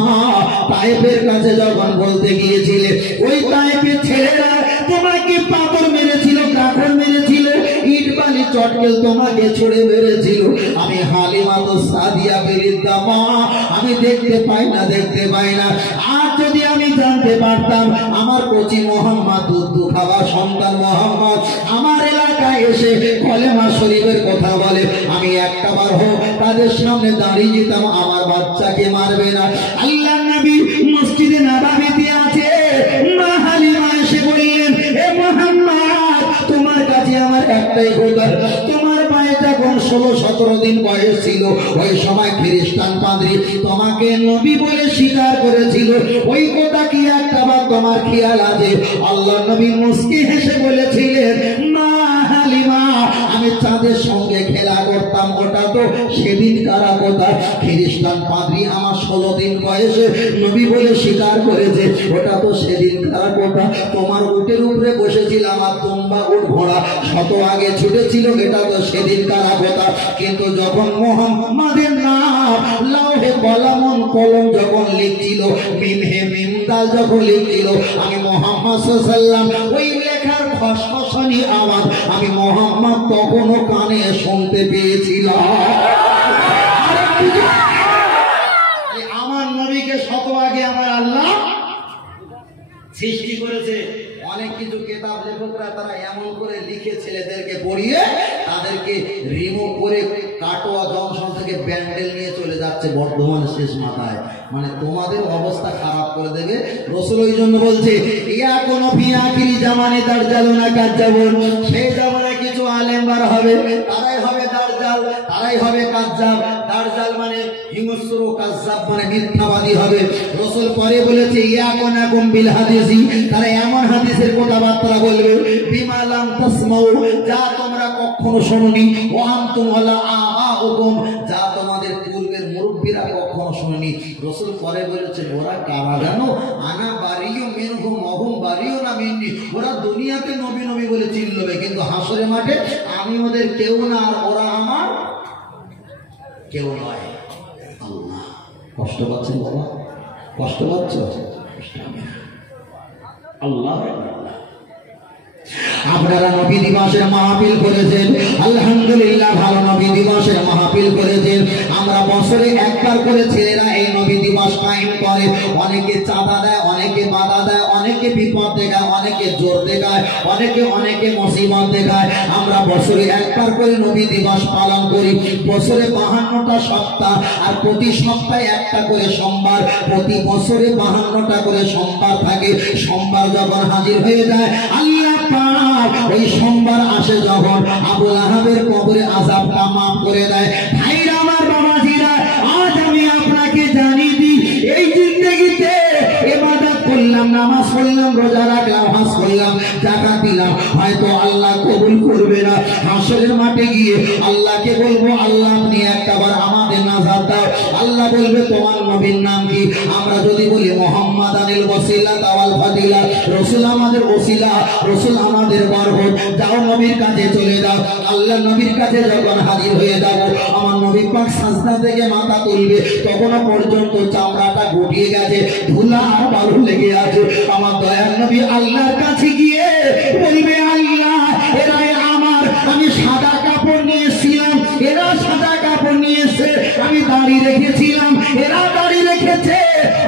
তায়েফের কাছে যখন বলতে গিয়েছিলে, ওই তায়েফের ছেলেরা তোমাকে পাথর মেরেছিল, কাঠর মেরেছিল, ইট বালি চটকেল তোমাকে ছুড়ে মেরেছিল। আমি হালিমা তো সাদিয়া বেরিদ্দা মা, আমি দেখতে পাই না, দেখতে পাই না। আর যদি আমি জানতে পারতাম আমার কচি মোহাম্মদ দুধ খাওয়া সন্তান মোহাম্মদ আমার এলাকায় এসে কলেমা শরীফের কথা বলে, আমি একটা বার হোক তাদের সামনে দাঁড়িয়ে যেতাম, আমার বাচ্চাকে মারবে না। আল্লাহ নবী মসজিদে নববীতে আছে, মা হালিমা এসে বললেন, হে মোহাম্মদ তোমার কাছে আমার একটাই কথা, তোমার পায়ে যখন 16-17 দিন বয়স ছিল ওই সময় খ্রিস্টান পাদ্রী তোমাকে নবী বলে স্বীকার করেছিল, ওই কথা কি একটা বার তোমার খেয়াল আছে? আল্লাহ নবী মুস্কি হেসে বলেছিলেন, মা হালিমা আমি চাঁদের সঙ্গে খেলা করতাম, ওটা তো সেদিন কারা কথা। খ্রিস্টান পাদ্রী আমার 16 দিন বয়সে নবী বলে স্বীকার করেছে, ওটা তো সেদিন কারা কথা। তোমার উটের উপরে বসেছিলাম আর তোমরা উট ঘোড়া শত আগে ছুটেছিল, এটা তো সেদিন কারা কথা। কিন্তু যখন মোহাম্মদের নাম লাউহে কলামুন কলম যখন লিখছিল, মিম হে মিম দাল যখন লিখছিল, আমি মোহাম্মদ সাল্লাল্লাহু আলাইহি ওয়াসাল্লাম ওই লেখার খসখসানি আওয়াজ আমি মোহাম্মদ তখনও কানে শুনতে পেয়েছিলাম। আমার নবীকে শত আগে আমার আল্লাহ সৃষ্টি করেছে। অনেক কিছু কিতাব লেখকরা তারা এমন করে লিখে ছেলেদেরকে পড়িয়ে তাদেরকে রিমুভ করে কাটোয়া জংশন থেকে ব্যান্ডেল নিয়ে চলে যাচ্ছে বর্ধমানের শেষ মাথায়। মানে তোমাদের অবস্থা খারাপ করে দেবে। রসুল ওই জন্য বলছে, ইয়া কোন ফিয়াকিরি জামানে দারজাল না কাজ্জাবুন, সেই জামানায় কিছু আলেম বার হবে, তারাই হবে দারজাল, তারাই হবে কাজ্জাব। দারজাল মানে হিংস্র, কাজ্জাব মানে মিথ্যাবাদী হবে। রসুল পরে বলেছে, ইয়া কোনাকুম বিল হাদিসি, তারা এমন হাদিসের কথাবার্তা বলবে, বিমা লাম তাসমাউ, যা তোমরা কখনো শোনোনি, ওয়া আনতুম ওয়ালা আবাউকুম, যা তোমাদের পূর্বের মুরব্বিরা কখনো শোনেনি। রসুল পরে বলেছে, ওরা কারা জানো? আনা বারিয়ু মিনহুম ওয়া হুম বারিউনা মিন্নি, ওরা দুনিয়াতে নবী নবী বলে চিল্লবে, কিন্তু হাসরের মাঠে আমি ওদের কেউ না আর ওরা আমার কেউ নয়। আল্লাহ কষ্ট পাচ্ছেন বাবা, কষ্ট পাচ্ছ? আল্লাহ আপনারা নবী দিবসের মাহফিল করেছেন, আলহামদুলিল্লাহ ভালো নবী দিবসের মাহফিল করেছেন। আমরা বছরে একবার করে ছেলেরা এই নবী দিবস কায়েম করে। অনেকে চাঁদা দেয়, অনেকে বাধা দেয়, অনেকে বিপদ দেখায়, অনেকে জোর দেখায়, অনেকে মুসিবত দেখায়। আমরা বছরে একবার করে নবী দিবস পালন করি। বছরে 52টা সপ্তাহ আর প্রতি সপ্তাহে একটা করে সোমবার, প্রতি বছরে 52টা করে সোমবার থাকে। সোমবার যখন হাজির হয়ে যায় আল্লাহ পাক ওই সোমবার আসে যখন আবু লাহাবের কবরে আযাবটা মাফ করে দেয়। ভাইরা আমার, বাবাজিরা, আজ আমি আপনাকে জানিয়ে দিই, এই জিন্দেগিতে ইবাদত করলাম, নামাজ পড়লাম, রোজা রাখলাম, হজ করলাম, যাকাত দিলাম, হয়তো আল্লাহ কবুল করবে না। হাসরের মাঠে গিয়ে আল্লাহকে বলবো, আল্লাহ আপনি একটাবার আমাদের নাজাত দাও। আল্লাহ বলবে, তোমার নবীর নাম কি? আমরা যদি বলি মুহাম্মাদ আনিল ওয়াসিলা ওয়াল ফাদিলা, রাসূল আমাদের ওসিলা, রাসূল আমাদের বরকত, যাও নবীর কাছে চলে যাও। আল্লাহ নবীর কাছে যখন হাজির হয়ে যাব, আমার নবী পাক সাজদা থেকে মাথা তুলবে, তখনও পর্যন্ত চামড়াটা গুটিয়ে গেছে, ধুলা আর বালু লেগে আছে। আমার দয়ার নবী আল্লাহর কাছে গিয়ে বলবে, আল্লাহ এরা আমার, আমি সাদা কাপড় নিয়েছিলাম, এরা সাদা কাপড় নিয়েছে, আমি দান দাড়ি রেখেছিলাম, এরা দাড়ি রেখেছে,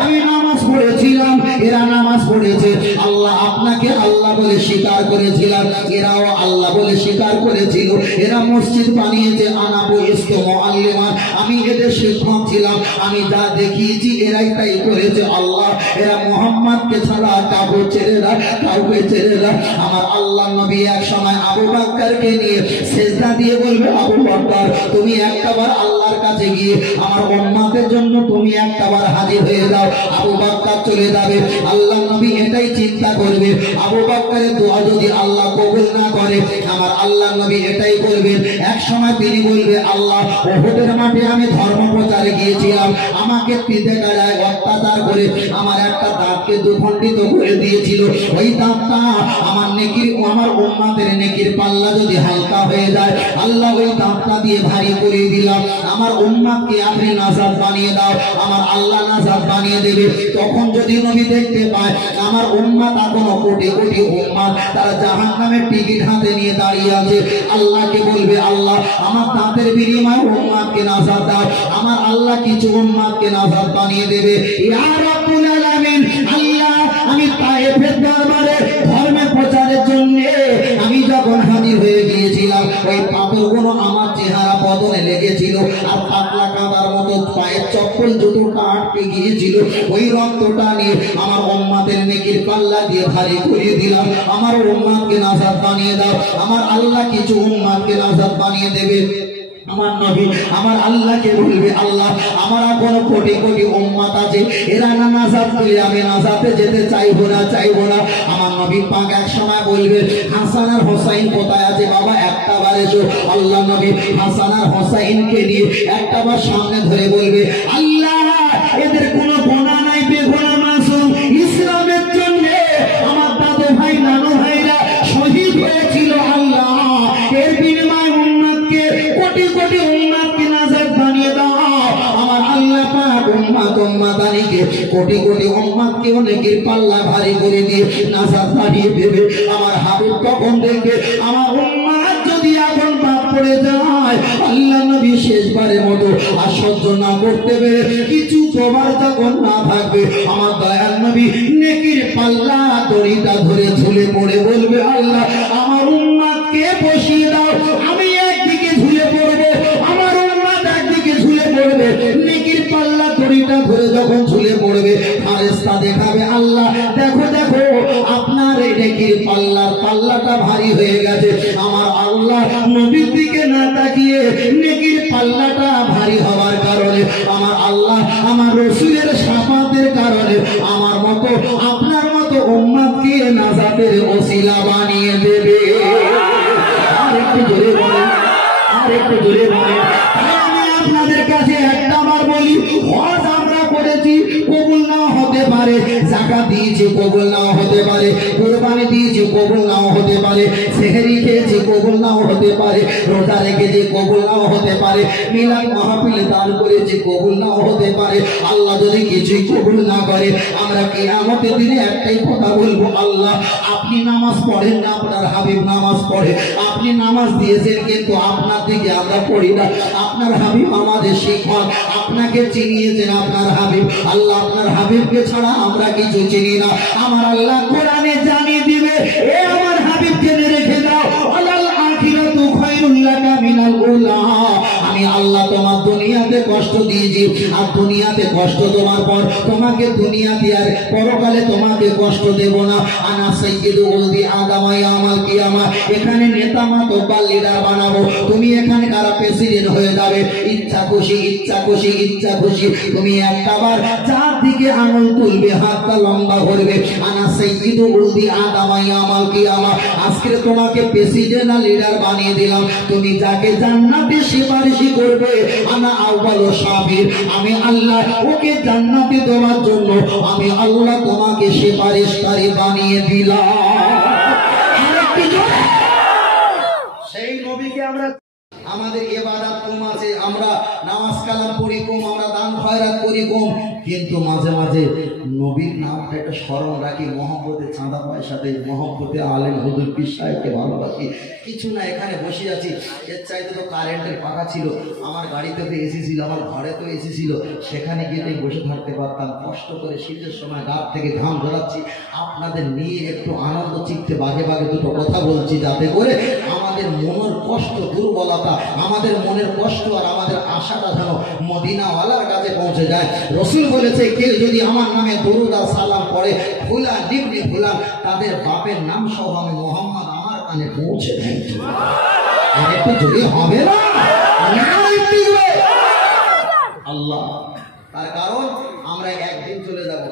আমি নামাজ পড়েছিলাম, এরা নামাজ পড়েছে। আল্লাহ আপনাকে আল্লাহ বলে স্বীকার করেছিলাম, এরাও আল্লাহ বলে স্বীকার করেছিল। এরা মসজিদ বানিয়েছে, আনাবু ইস্তেমাল্লিমান, আমি এদের শিক্ষক ছিলাম, আমি যা দেখিয়েছি এরাই তাই করেছে। আল্লাহ এরা মোহাম্মদকে ছাড়া কাউকে ছেড়ে না, কাউকে ছেড়ে না। আমার আল্লাহ নবী এক সময় আবু বকরকে নিয়ে সেজদা দিয়ে বলবে, আবু বকর তুমি একটাবার আল্লাহর কাছে গিয়ে আমার উম্মতের জন্য তুমি একটাবার হাজির হয়ে যাও। আবু বকর চলে যাবে, আল্লাহ নবী এটাই চিন্তা করবে, আবু বকরের দোয়া যদি আল্লাহ কবুল না করে, আমার আল্লাহ নবী এটাই করবেন। এক সময় তিনি বলবে, আল্লাহ উহুদের মাঠে আমি ধর্ম প্রচারে গিয়েছিলাম, আমাকে পিঠে গাড়ায় অত্যাচার করে আমার একটা দাঁতকে দুখণ্ডিত করে দিয়েছিল, ওই দাঁতটা আমার নেকির, আমার উম্মতের নেকির পাল্লা যদি হালকা হয়ে যায়, আল্লাহ ওই দাঁতটা দিয়ে ভারী করে দিলাম, আমার উম্মতকে আপনি নাজাত বানিয়ে দাও। আমার আল্লাহ নাজাত বানিয়ে দেবে। তখন যদি নবী দেখতে পায় আমার উম্মত এখনো কোটি কোটি উম্মত তারা জাহান্নামের টিকিট হাতে নিয়ে দাঁড়িয়ে আছে, আল্লাহকে বলবে, আল্লাহ আমার দাঁতের বিনিময়ে উম্মতকে নাজাত দাও। আমার আল্লাহ কিছু উম্মতকে নাজাত বানিয়ে দেবে। ইয়া রাব্বুল আলামিন, আল্লাহ আমি তায়েফের দরবারে ধর্মের প্রচারের জন্য আমি যখন হাজির হয়ে গিয়েছিলাম, ওই পাথরগুলো আমার চেহারা বদনে লেগেছিল, আর পাতলা কাদার মতো পায়ের চপ্পল জুতোটা আটকে গিয়েছিল, ওই রক্তটা নিয়ে আমার উম্মতের নেকির পাল্লা দিয়ে ভারী করিয়ে দিলাম। আমার উম্মতকে নাজাত বানিয়ে দাও। আমার আল্লাহ কিছু উম্মতকে নাজাত বানিয়ে দেবে। আমার নবী আমার আল্লাহকে বলবে, আল্লাহ আমার কোনো কোটি কোটি উম্মত আছে, এরা না নাজাত পেলে আমি নাজাতে যেতে চাইবো না, চাইবো না। আমার নবী পাক এক সময় বলবে, হাসান আর হোসাইন কোথায় আছে বাবা, একটা বার এসো। আল্লাহ নবী হাসান আর হোসাইনকে নিয়ে একটা বার সামনে ধরে বলবে, আল্লাহ এদের কোনো গুনাহ নাই, বেগুনাহ মাসুম, ইসলামের জন্য আমার দাদু ভাই নানু ভাইরা শহীদ হয়েছিল, আল্লাহ এর বিনিময়ে উম্মতকে কোটি কোটি উম্মতকে নাজাত বানিয়ে দাও। আমার আল্লাহ পাক উম্মত উম্মতানিকে কোটি কোটি উম্মতকে অনেকের পাল্লা ভারী করে দিয়ে নাজাত বানিয়ে দেবে। আমার হাবিব তখন দেখবে আমার উম্মত যদি এখন বাদ পড়ে যায়, আল্লাহ নবী শেষবারের মতো আর সহ্য না করতে পেরে কিছু জবার যখন না থাকবে, আমার দয়াল নবী নেকির পাল্লা দড়িটা ধরে ঝুলে পড়ে বলবে, আল্লাহ আমার উম্মতকে বসিয়ে দাও, আমি একদিকে ঝুলে পড়বো, আমার উম্মত একদিকে ঝুলে পড়বে। নেকির পাল্লা দড়িটা ধরে যখন ঝুলে পড়বে, ফেরেশতা দেখাবে, আল্লাহ দেখো দেখো আপনার এই নেকির পাল্লাটা ভারী হয়ে গেছে। আমার আল্লাহ নবীর দিকে না তাকিয়ে নেকির পাল্লাটা ভারী হওয়ার কারণে, আমার আল্লাহ আমার রাসূলের শাফাতের কারণে আমার মতো আপনার মতো উম্মতকে নাজাতের ওসিলা বানিয়ে দেবে। আর একটু জোরে বলেন, আর একটু জোরে বলেন। আমি আপনাদের কাছে একটা বার বলি, হজ আমরা করেছি, কবুল না হতে পারে, যাকাত দিয়েছি, কবুল নাও হতে পারে, কুরবানি দিয়েছি, কবুল নাও হতে পারে, সেহরি খেয়েছি, কবুল নাও হতে পারে, রোজা রেখেছি, কবুল নাও হতে পারে, মিলাদ মাহফিলে দান করেছি, কবুল নাও হতে পারে। আল্লাহ যদি কিছুই কবুল না করে, আমরা কিয়ামতের দিনে একটাই কথা বলবো, আল্লাহ আপনি নামাজ পড়েন না, আপনার হাবিব নামাজ পড়ে, আপনি নামাজ দিয়েছেন কিন্তু আপনার দিকে আমরা পড়ি না। আপনার হাবিব আমাদের শিক্ষক, আপনাকে চিনিয়েছেন আপনার হাবিব, আল্লাহ আপনার হাবিবকে ছাড়া আমরা কিছু চিনি না। আমার আল্লাহ কোরআনে জানিয়ে দিবে, এ আমার হাবিব জেনে রেখে দাও, আলাল আখিরাতু খায়রুল লাকা মিনাল উলা। আমি আল্লাহ তোমার দুনিয়াতে কষ্ট দিয়েছি, আর দুনিয়াতে কষ্ট দেওয়ার পর তোমাকে দুনিয়াতে আর পরকালে তোমাকে কষ্ট দেব না। আনা সাইয়্যিদু উলদি আদম ইয়াউমাল কিয়ামা, এখানে নেতা মাতব্বর লিডার বানাবো, তুমি এখানকার প্রেসিডেন্ট হয়ে যাবে। ইচ্ছা খুশি ইচ্ছা খুশি ইচ্ছা খুশি তুমি একটাবার যার দিকে আঙুল তুলবে, হাতটা লম্বা করবে, আনা সাইয়্যিদু উলদি আদম ইয়াউমাল কিয়ামা, আজকে তোমাকে প্রেসিডেন্ট আর লিডার বানিয়ে দিলাম, তুমি যাকে জান্নাতে সুপারিশ করবে, আনা আউয়ালু শাফির, আমি আল্লাহ ওকে জান্নাতে দেওয়ার জন্য আমি আল্লাহ তোমাকে সুপারিশকারী বানিয়ে দিলাম। সেই নবীকে আমরা আমাদের ইবাদত কম আছে, আমরা নামাজ কালাম পড়ি কম, আমরা দান খয়রাত করি কম, কিন্তু মাঝে মাঝে নবীর নামটা একটা স্মরণ রাখি, মহব্বতে চাঁদা পয়সাতে, মহব্বতে আলেম হুজুর পীর সাহেবকে ভালোবাসি। কিছু না, এখানে বসে আছি, এর চাইতে তো কারেন্টের পাখা ছিল, আমার গাড়িতে তো এসি ছিল, আমার ঘরে তো এসি ছিল, সেখানে গিয়ে বসে থাকতে পারতাম। কষ্ট করে শীতের সময় গা থেকে ঘাম ঝরাচ্ছি, আপনাদের নিয়ে একটু আনন্দ চিত্তে বাগে বাগে দুটো কথা বলছি, যাতে করে আমাদের মনের কষ্ট, দুর্বলতা, আমাদের মনের কষ্ট আর আমাদের আশাটা যেন মদিনাওয়ালার কাছে পৌঁছে যায়। রসুল বলেছে, কেউ যদি আমার নামে দরুদ আর সালাম পড়ে, ফুলা নিবনি ফুলান, তাদের বাপের নাম সহ আমি মোহাম্মদ আমার কানে পৌঁছে দেন। একটু যদি হবে না আল্লাহ, তার কারণ আমরা একদিন চলে যাব,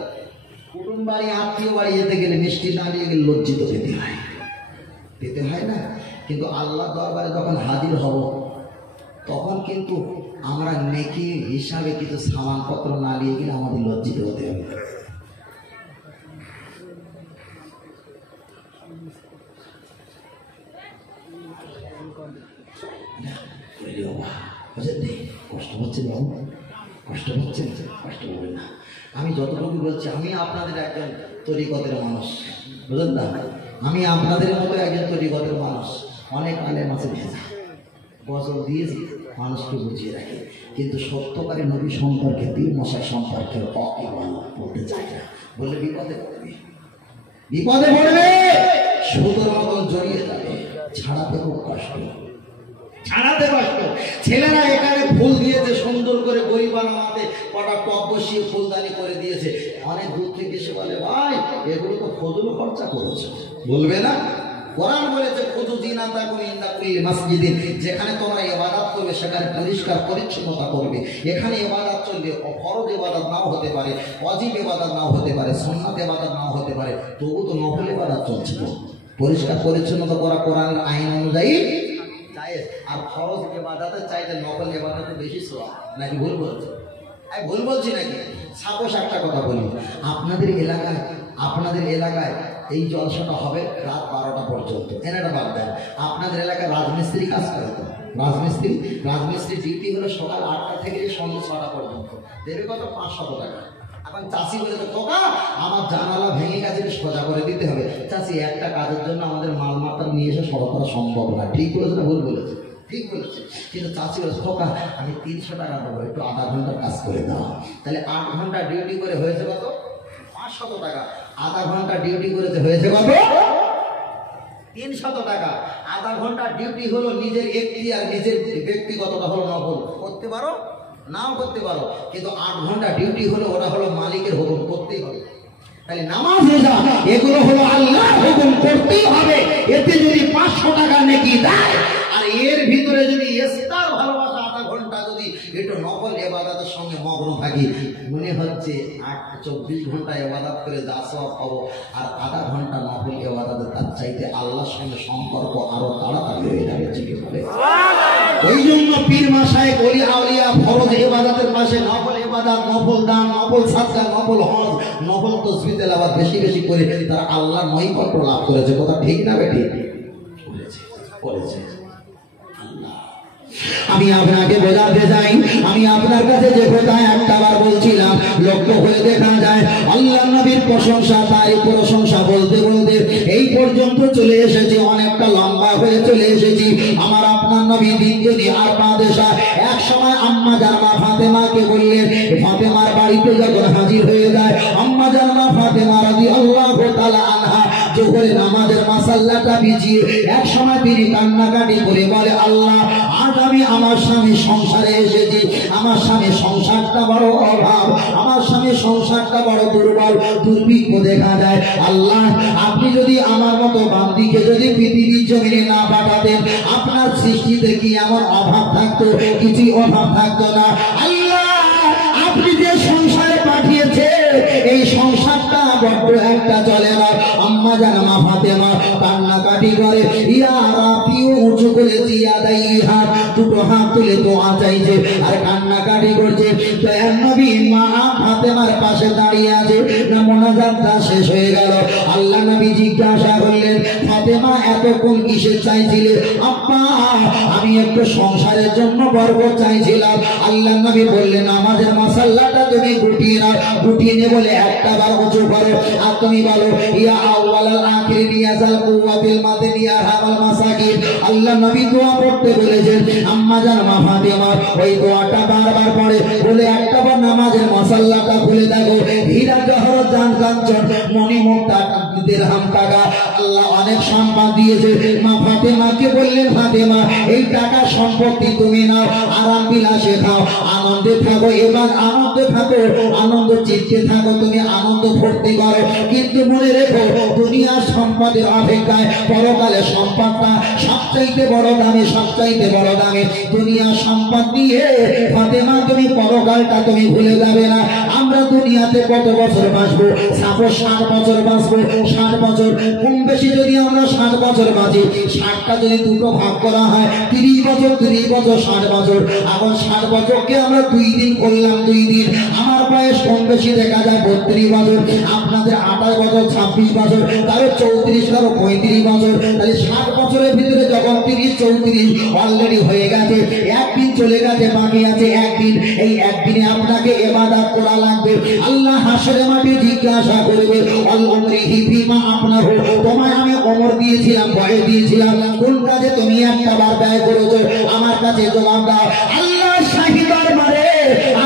কুটুম বাড়ি আত্মীয় বাড়ি যেতে গেলে মিষ্টি না নিয়ে গেলে লজ্জিত যেতে হয়, পেতে হয় না? কিন্তু আল্লাহ দরবারে যখন হাজির হব, তখন কিন্তু আমরা নেকি হিসাবে কিছু সামানপত্র না নিয়ে গেলে আমাদের লজ্জিত হতে হবে। কষ্ট হচ্ছে বাবু, কষ্ট হচ্ছে, কষ্ট হবে না। আমি যতটুকু বলছি, আমি আপনাদের একজন তরিকতের মানুষ, বুঝলেন না? আমি আপনাদের মতো একজন তরিকতের মানুষ। অনেক আলেম আছে ভেজা, গজল দিয়েছি, মানুষকে বুঝিয়ে রাখে, কিন্তু সত্যকারী নবী সম্পর্কে, পীর মশাই সম্পর্কে বলতে চায় না, বললে বিপদে পড়বে, বিপদে পড়বে, সুতোর মতন জড়িয়ে যাবে, ছাড়াতে খুব কষ্ট, ছাড়াতে কষ্ট। ছেলেরা এখানে ফুল দিয়েছে সুন্দর করে, গরিবানা মাতে কটা টপ বসিয়ে ফুলদানি করে দিয়েছে, অনেক দূর থেকে এসে বলে, ভাই এগুলো তো ফজল খরচা করেছে, বলবে না? কোরআন বলেছে, খুদু জিনাতাকুম ইনদা কুল্লি মাসজিদিন, যেখানে তোমরা ইবাদত করবে সেখানে পরিষ্কার পরিচ্ছন্নতা করবে। এখানে ইবাদত চলবে, ফরজ ইবাদত নাও হতে পারে, ওয়াজিব ইবাদত নাও হতে পারে, সুন্নাত ইবাদত নাও হতে পারে, তবু তো নফল ইবাদত চলছে। পরিষ্কার পরিচ্ছন্নতা করা কোরআনের আইন অনুযায়ী জায়েজ, আর ফরজ ইবাদতের চাইতে নফল ইবাদতে বেশি সওয়াব। নাকি ভুল বলছি? আমি ভুল বলছি নাকি? সাপোজ একটা কথা বলি, আপনাদের এলাকায় এই জলসাটা হবে রাত 12টা পর্যন্ত, এনাটা বাদ দেন। আপনাদের এলাকায় রাজমিস্ত্রি কাজ করে তো, রাজমিস্ত্রি ডিউটি হলো সকাল 8টা থেকে সন্ধ্যে 6টা পর্যন্ত, দেবে কত? 500 টাকা। এখন চাষি বলে, তো কোকা আমার জানালা ভেঙে গেছে, সোজা করে দিতে হবে। চাষি, একটা কাজের জন্য আমাদের মালমাত্রা নিয়ে এসে সড়ক করা সম্ভব না। ঠিক বলেছে না ভুল বলেছে? ঠিক বলেছে। কিন্তু চাষি বলেছে, কোকা আমি 300 টাকা দেবো, একটু আধা ঘন্টার কাজ করে দাও। তাহলে 8 ঘন্টা ডিউটি করে হয়েছে কত? 500 টাকা। আধা ঘন্টা ডিউটি করেছে, হয়েছে কত? 300 টাকা। আধা ঘন্টা ডিউটি হলো নিজের এখতিয়ার, নিজের ব্যক্তিগতটা হলো নফল, করতে পারো নাও করতে পারো, কিন্তু 8 ঘন্টা ডিউটি হলো, ওরা হলো মালিকের হুকুম, করতেই হবে। তাহলে নামাজ রোজা এগুলো হলো আল্লাহর হুকুম, করতেই হবে। এতে যদি 500 টাকা নেকি দেয়, আর এর ভিতরে যদি ইস্তার ভালোবাসা আধা ঘন্টা যদি একটু নফল ইবাদতের সঙ্গে মগ্ন থাকি, মনে হচ্ছে 24 ঘন্টা ইবাদত করে যা সওয়াব পাবো, আর আধা ঘন্টা নফল ইবাদতে তার চাইতে আল্লাহর সঙ্গে সম্পর্ক আরো তাড়াতাড়ি হয়ে যাবে। ঠিক বলে ওই জন্য পীর মাশায়েখ ওলি আউলিয়া ফরজ ইবাদতের পাশে নফল ইবাদত, নফল দান, নফল সাদকা, নফল হজ, নফল তাসবিহ তেলাওয়াত বেশি বেশি করে তারা আল্লাহর নৈকট্য লাভ করেছে। কথা ঠিক না বেঠিক? বলেছে। আমি আপনাকে বোঝাতে চাই, আমি আপনার কাছে যে কথা একটাবার বলছিলাম, লক্ষ্য করে দেখা যায় আল্লাহ নবীর প্রশংসা, তারই প্রশংসা বলতে বলতে এই পর্যন্ত চলে এসেছি, অনেকটা লম্বা হয়ে চলে এসেছি। আমার আপনার নবী দিন যদি আর বাদেশা, এক সময় আম্মা জানমা ফাতেমাকে বললেন, ফাতেমার বাড়িতে যখন হাজির হয়ে যায়, আম্মা জানমা ফাতেমা রাদিয়াল্লাহু তাআলা আনহা জোহরের নামাজের মাসাল্লাটা বিছিয়ে এক সময় তিনি কান্নাকাটি করে বলে, আল্লাহ আজ আমি আমার স্বামী সংসারে এসেছি, আমার স্বামী সংসারটা বড় অভাব, আমার স্বামী সংসারটা বড় দুর্বল, দুর্ভিক্ষ দেখা যায়। আল্লাহ আপনি যদি আমার মতো বান্দিকে যদি পৃথিবীর জমিনে না পাঠাতেন, আপনার সৃষ্টিতে কি এমন অভাব থাকতো? কিছুই অভাব থাকতো না। আল্লাহ আপনি যে সংসারে পাঠিয়েছে, এই সংসারটা বড্ড একটা চলে না। আম্মা জানমা ফাতেমা কান্নাকাটি করে, ইয়া রাফিউ উঁচু করে দিয়া দেয় হাত, দুটো হাত তুলে দোয়া চাইছে আর কান্নাকাটি করছে। দয়ার নবী মা ফাতেমার পাশে দাঁড়িয়ে আছে, না মোনাজাতটা শেষ হয়ে গেল। আল্লাহ নবী জিজ্ঞাসা করলেন, ফাতেমা এত এতক্ষণ কিসে চাইছিলে? আব্বা আমি একটু সংসারের জন্য বরকত চাইছিলাম। আল্লাহ নবী বললেন নামাজের মাসাল্লাটা তুমি গুটিয়ে নাও। গুটিয়ে নিয়ে বলে একটা বার উঁচু করো আর তুমি বলো ইয়া আউয়ালাল আখিরিন ইয়া যাল কুওয়াতিল মাদিন ইয়া হামাল মাসাকিন। আল্লাহ নবী দোয়া পড়তে বলেছেন। আম্মা জান মা ফাতেমা ওই দোয়াটা বারবার পড়ে বলে একটা বার নামাজের মাসাল্লাটা খুলে দেখো হীরা জহরত জান কাঞ্চন মণি মুক্তা দিরহাম টাকা আল্লাহ অনেক সম্পদ দিয়েছে। মা ফাতেমাকে বললেন ফাতেমা এই টাকা সম্পত্তি তুমি নাও, আরাম বিলাসে খাও, আনন্দে থাকো, এবার আনন্দে থাকো, আনন্দ চিত্তে থাকো, তুমি আনন্দ ভর্তি করো। কিন্তু মনে রেখো দুনিয়ার সম্পদের অপেক্ষায় পরকালে সম্পদটা সবচাইতে বড় দামি, সবচাইতে বড় দামি। দুনিয়ার সম্পদ দিয়ে ফাতেমা তুমি পরকালটা তুমি ভুলে যাবে না। আমরা দুনিয়াতে কত বছর বাঁচবো? 60 বছর বাঁচবো। 60 বছর কম বেশি যদি আমরা 60 বছর বাঁচি, 60টা যদি দুটো ভাগ করা হয় 30 বছর, 30 বছর 60 বছর। এখন 60 বছরকে আমরা 2 দিন করলাম, 2 দিন। আমার বয়স কম বেশি দেখা যায় 32 বছর, আপনাদের 28 বছর, 26 বছর, তারও 34, তারও 35 বছর। তাহলে 60 বছরের ভিতরে যখন 30, 34 অলরেডি হয়ে গেছে, একদিন চলে গেছে, বাকি আছে একদিন। এই একদিনে আপনাকে ইবাদত করা লাগবে। আল্লাহ হাসরে মাঠে জিজ্ঞাসা করবে আল উমরিহি ফিমা আপনাহু, তোমায় আমি ওমর দিয়েছিলাম, বয়স দিয়েছিলাম, কোন কাজে তুমি একটা বার ব্যয় করেছো? আমার কাছে জবাব দাও। আল্লাহ শাহী দরবারে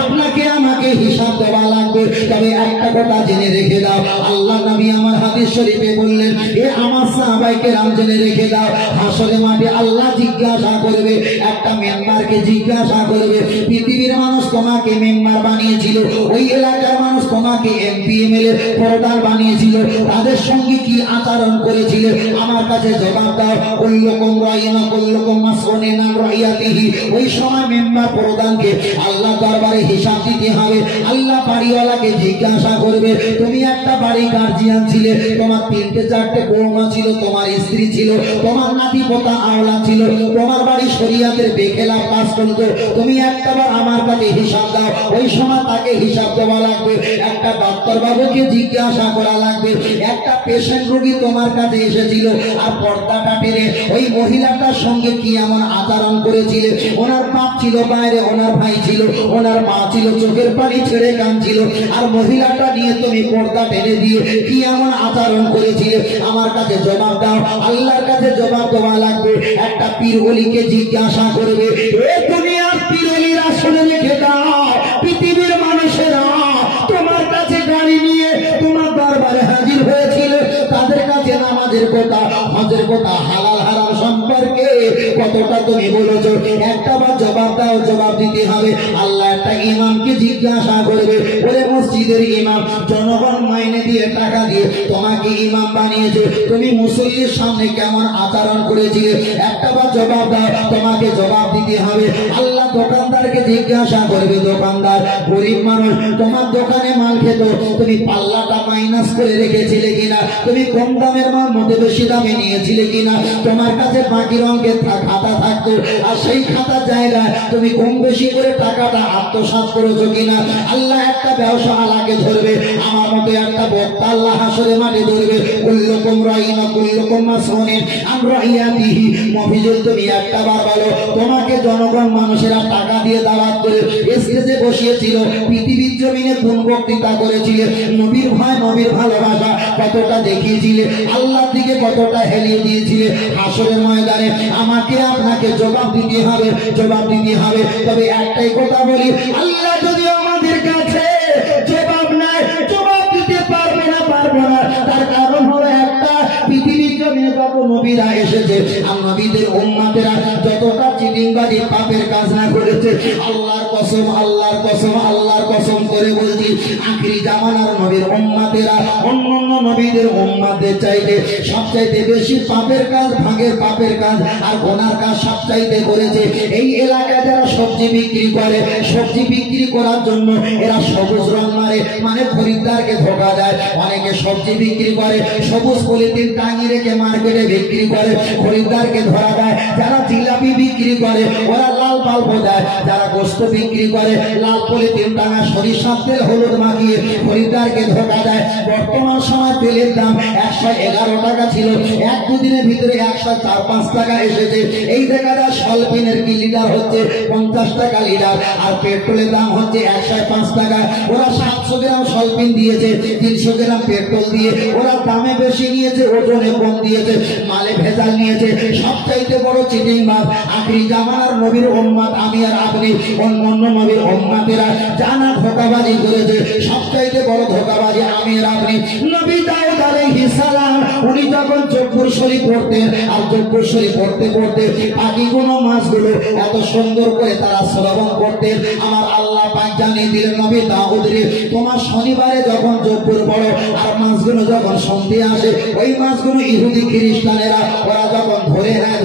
আপনাকে আমাকে হিসাব দেওয়া লাগবে। তবে একটা কথা জেনে রেখে দাও, আল্লাহ নবী আমার হাদিস শরীফে বললেন, এ আমার সাহাবায়ে কেরাম জেনে রেখে দাও, হাসরে মাঠে আল্লাহ জিজ্ঞাসা করবে, একটা মেম্বারকে জিজ্ঞাসা করবে, পৃথিবীর মানুষ তোমাকে মেম্বার বানিয়েছিল, ওই এলাকার মানুষ তোমাকে এমপি এমএলএ প্রধান বানিয়েছিল, তাদের সঙ্গে কি আচরণ করেছিল? আমার কাছে জবাব দাও। কুল্লুকুম রাইনা কুল্লুকুম মাসউলুন আন রাইয়াতিহি। ওই সময় মেম্বার প্রধানকে আল্লাহ দরবারে হিসাব দিতে হবে। আল্লাহ বাড়িওয়ালাকে জিজ্ঞাসা করবে, তুমি একটা বাড়ি গার্জিয়ান ছিলে, তোমার 3-4টে বৌমা ছিল, তোমার স্ত্রী ছিল, তোমার নাতি পোতা আওলা ছিল, তোমার বাড়ি শরিয়াতের বেখেলাফ কাজ করতো, তুমি একটাবার আমার কাছে হিসাব দাও। ওই সময় তাকে হিসাব দেওয়া লাগবে। একটা ডাক্তার বাবুকে জিজ্ঞাসা করা লাগবে, একটা পেশেন্ট রোগী তোমার কাছে এসেছিল আর পর্দাটা টেনে ওই মহিলাটার সঙ্গে কি এমন আচরণ করেছিল? ওনার বাপ ছিল বাইরে, ওনার ভাই ছিল, ওনার মা ছিল, চোখের পানি ছেড়ে কাঁদছিল, আর মহিলাটা নিয়ে তুমি পর্দা টেনে দিয়ে কি এমন আচরণ করেছিল? আমার কাছে জবাব দাও। আল্লাহর কাছে জবাব দেওয়া লাগবে। একটা পীর ওলিকে জিজ্ঞাসা করবে, এ দুনিয়ার পীর ওলিরা শুনে রেখে দাও, পৃথিবীর মানুষেরা তোমার কাছে গাড়ি নিয়ে তোমার দরবারে হাজির হয়েছিল, তাদের কাছে নামাজের কথা, হজের কথা, হালাল হারাম সম্পর্কে কতটা তুমি বলেছো? একটা বার জবাব দাও, জবাব দিতে হবে। আল্লাহ একটা ইমামকে জিজ্ঞাসা করবে, ওরে মসজিদের ইমাম, জনগণ মাইনে দিয়ে টাকা দিয়ে তোমাকে ইমাম বানিয়েছে, তুমি মুসল্লির সামনে কেমন আচরণ করেছিলে? একটা বার জবাব দাও, তোমাকে জবাব দিতে হবে। আল্লাহ দোকানদারকে জিজ্ঞাসা করবে, দোকানদার, গরিব মানুষ তোমার দোকানে মাল খেত, তুমি পাল্লাটা মাইনাস করে রেখেছিলে কিনা? তুমি কম দামের মাল মধ্যে বেশি দামে নিয়েছিলে কিনা? তোমার কাছে বাকি রঙের খাতা থাকতো, আর সেই খাতার জায়গায় তুমি কম বেশি করে টাকাটা আত্মসাৎ করেছো কিনা? আল্লাহ একটা ব্যবসা আলাকে ধরবে, আমার মতো একটা বক্তা আল্লাহ হাসরে মাঠে ধরবে। কুল্লুকুম রাইনা কুল্লুকুম মাসউলুন আন রাইয়াতিহি। মফিজুল তুমি একটা বার বলো, তোমাকে জনগণ মানুষেরা টাকা দিয়ে দাওয়াত করে স্টেজে বসিয়েছিল, পৃথিবীর জমিনে কোন বক্তৃতা করেছিলে? নবীর ভয়, নবীর ভালোবাসা কতটা দেখিয়েছিলে? আল্লাহর দিকে কতটা হেলিয়ে দিয়েছিলে? হাসরের ময়দানে আমাকে আপনাকে জবাব দিতে হবে, জবাব দিতে হবে। তবে একটাই কথা বলি, আল্লাহ যদি আমাদের কাছে জবাব নাই, জবাব দিতে পারবে না, পারবো না। তার কারণ হলো একটা, পৃথিবীর জমিনে যত নবীরা এসেছে আর নবীদের উম্মতেরা যতটা চিটিংবাজি পাপের কাজ না করেছে, আল্লাহর কসম, আল্লাহর কসম, আল্লাহর কসম করে বলছি, আখিরি জামানার নবীর উম্মতেরা অন্যান্য নবীদের উম্মতের চাইতে সবচাইতে বেশি পাপের কাজ, ভাগের পাপের কাজ আর গোনার কাজ সবচাইতে করেছে। এই এলাকায় যারা সবজি বিক্রি করে, সবজি বিক্রি করার জন্য এরা সবুজ রং মারে, মানে খরিদ্দারকে ধোকা দেয়। অনেকে সবজি বিক্রি করে সবুজ পলিথিন টাঙিয়ে রেখে মার্কেটে করে বিক্রি করে, খরিদ্দারকে ধরা দেয়। যারা জিলাপি বিক্রি করে ওরা লাল বাল্ব দেয়, যারা গোস্ত বিক্রি করে লাল পলিথিন টাঙা সরিষার তেল হলুদ মাখিয়ে খরিদ্দারকে ধোকা দেয়। বর্তমান সময় তেলের দাম 111 টাকা ছিল, এক দুদিনের ভিতরে 104-105 টাকা এসেছে। এই দেখা যায় সলপিনের কি লিটার হচ্ছে 50 টাকা লিটার, আর পেট্রোলের দাম হচ্ছে 105 টাকা। ওরা 700 গ্রাম সলপিন দিয়েছে, 300 গ্রাম পেট্রোল দিয়ে। ওরা দামে বেশি নিয়েছে, ওজনে কম দিয়েছে, মালে ভেজাল নিয়েছে। সবচাইতে বড় চিটিং মাছ আখরি জামানার নবীর উম্মত আমি আর আপনি, অন্য নবীর উম্মতেরা জানা ধোঁকাবাজি করেছে। সবচাইতে বড় ধোঁকাবাজি আমি আর আপনি। নবী দাউদ আলাইহিস সালাম উনি যখন জব্বর শরীফ পড়তেন, আর জব্বর শরীফ পড়তে পড়তে পাখিগুলো মাছগুলো এত সুন্দর করে তারা শ্রবণ করতেন। আমার আল্লাহ পাক জানিয়ে দিলেন, নবী দাউদ রে, তোমার শনিবারে যখন জব্বর পড়ো আর মাছগুলো যখন শুনতে আসে, ওই মাছগুলো ইহুদি খ্রিস্টানেরা ওরা যখন ধরে নেয়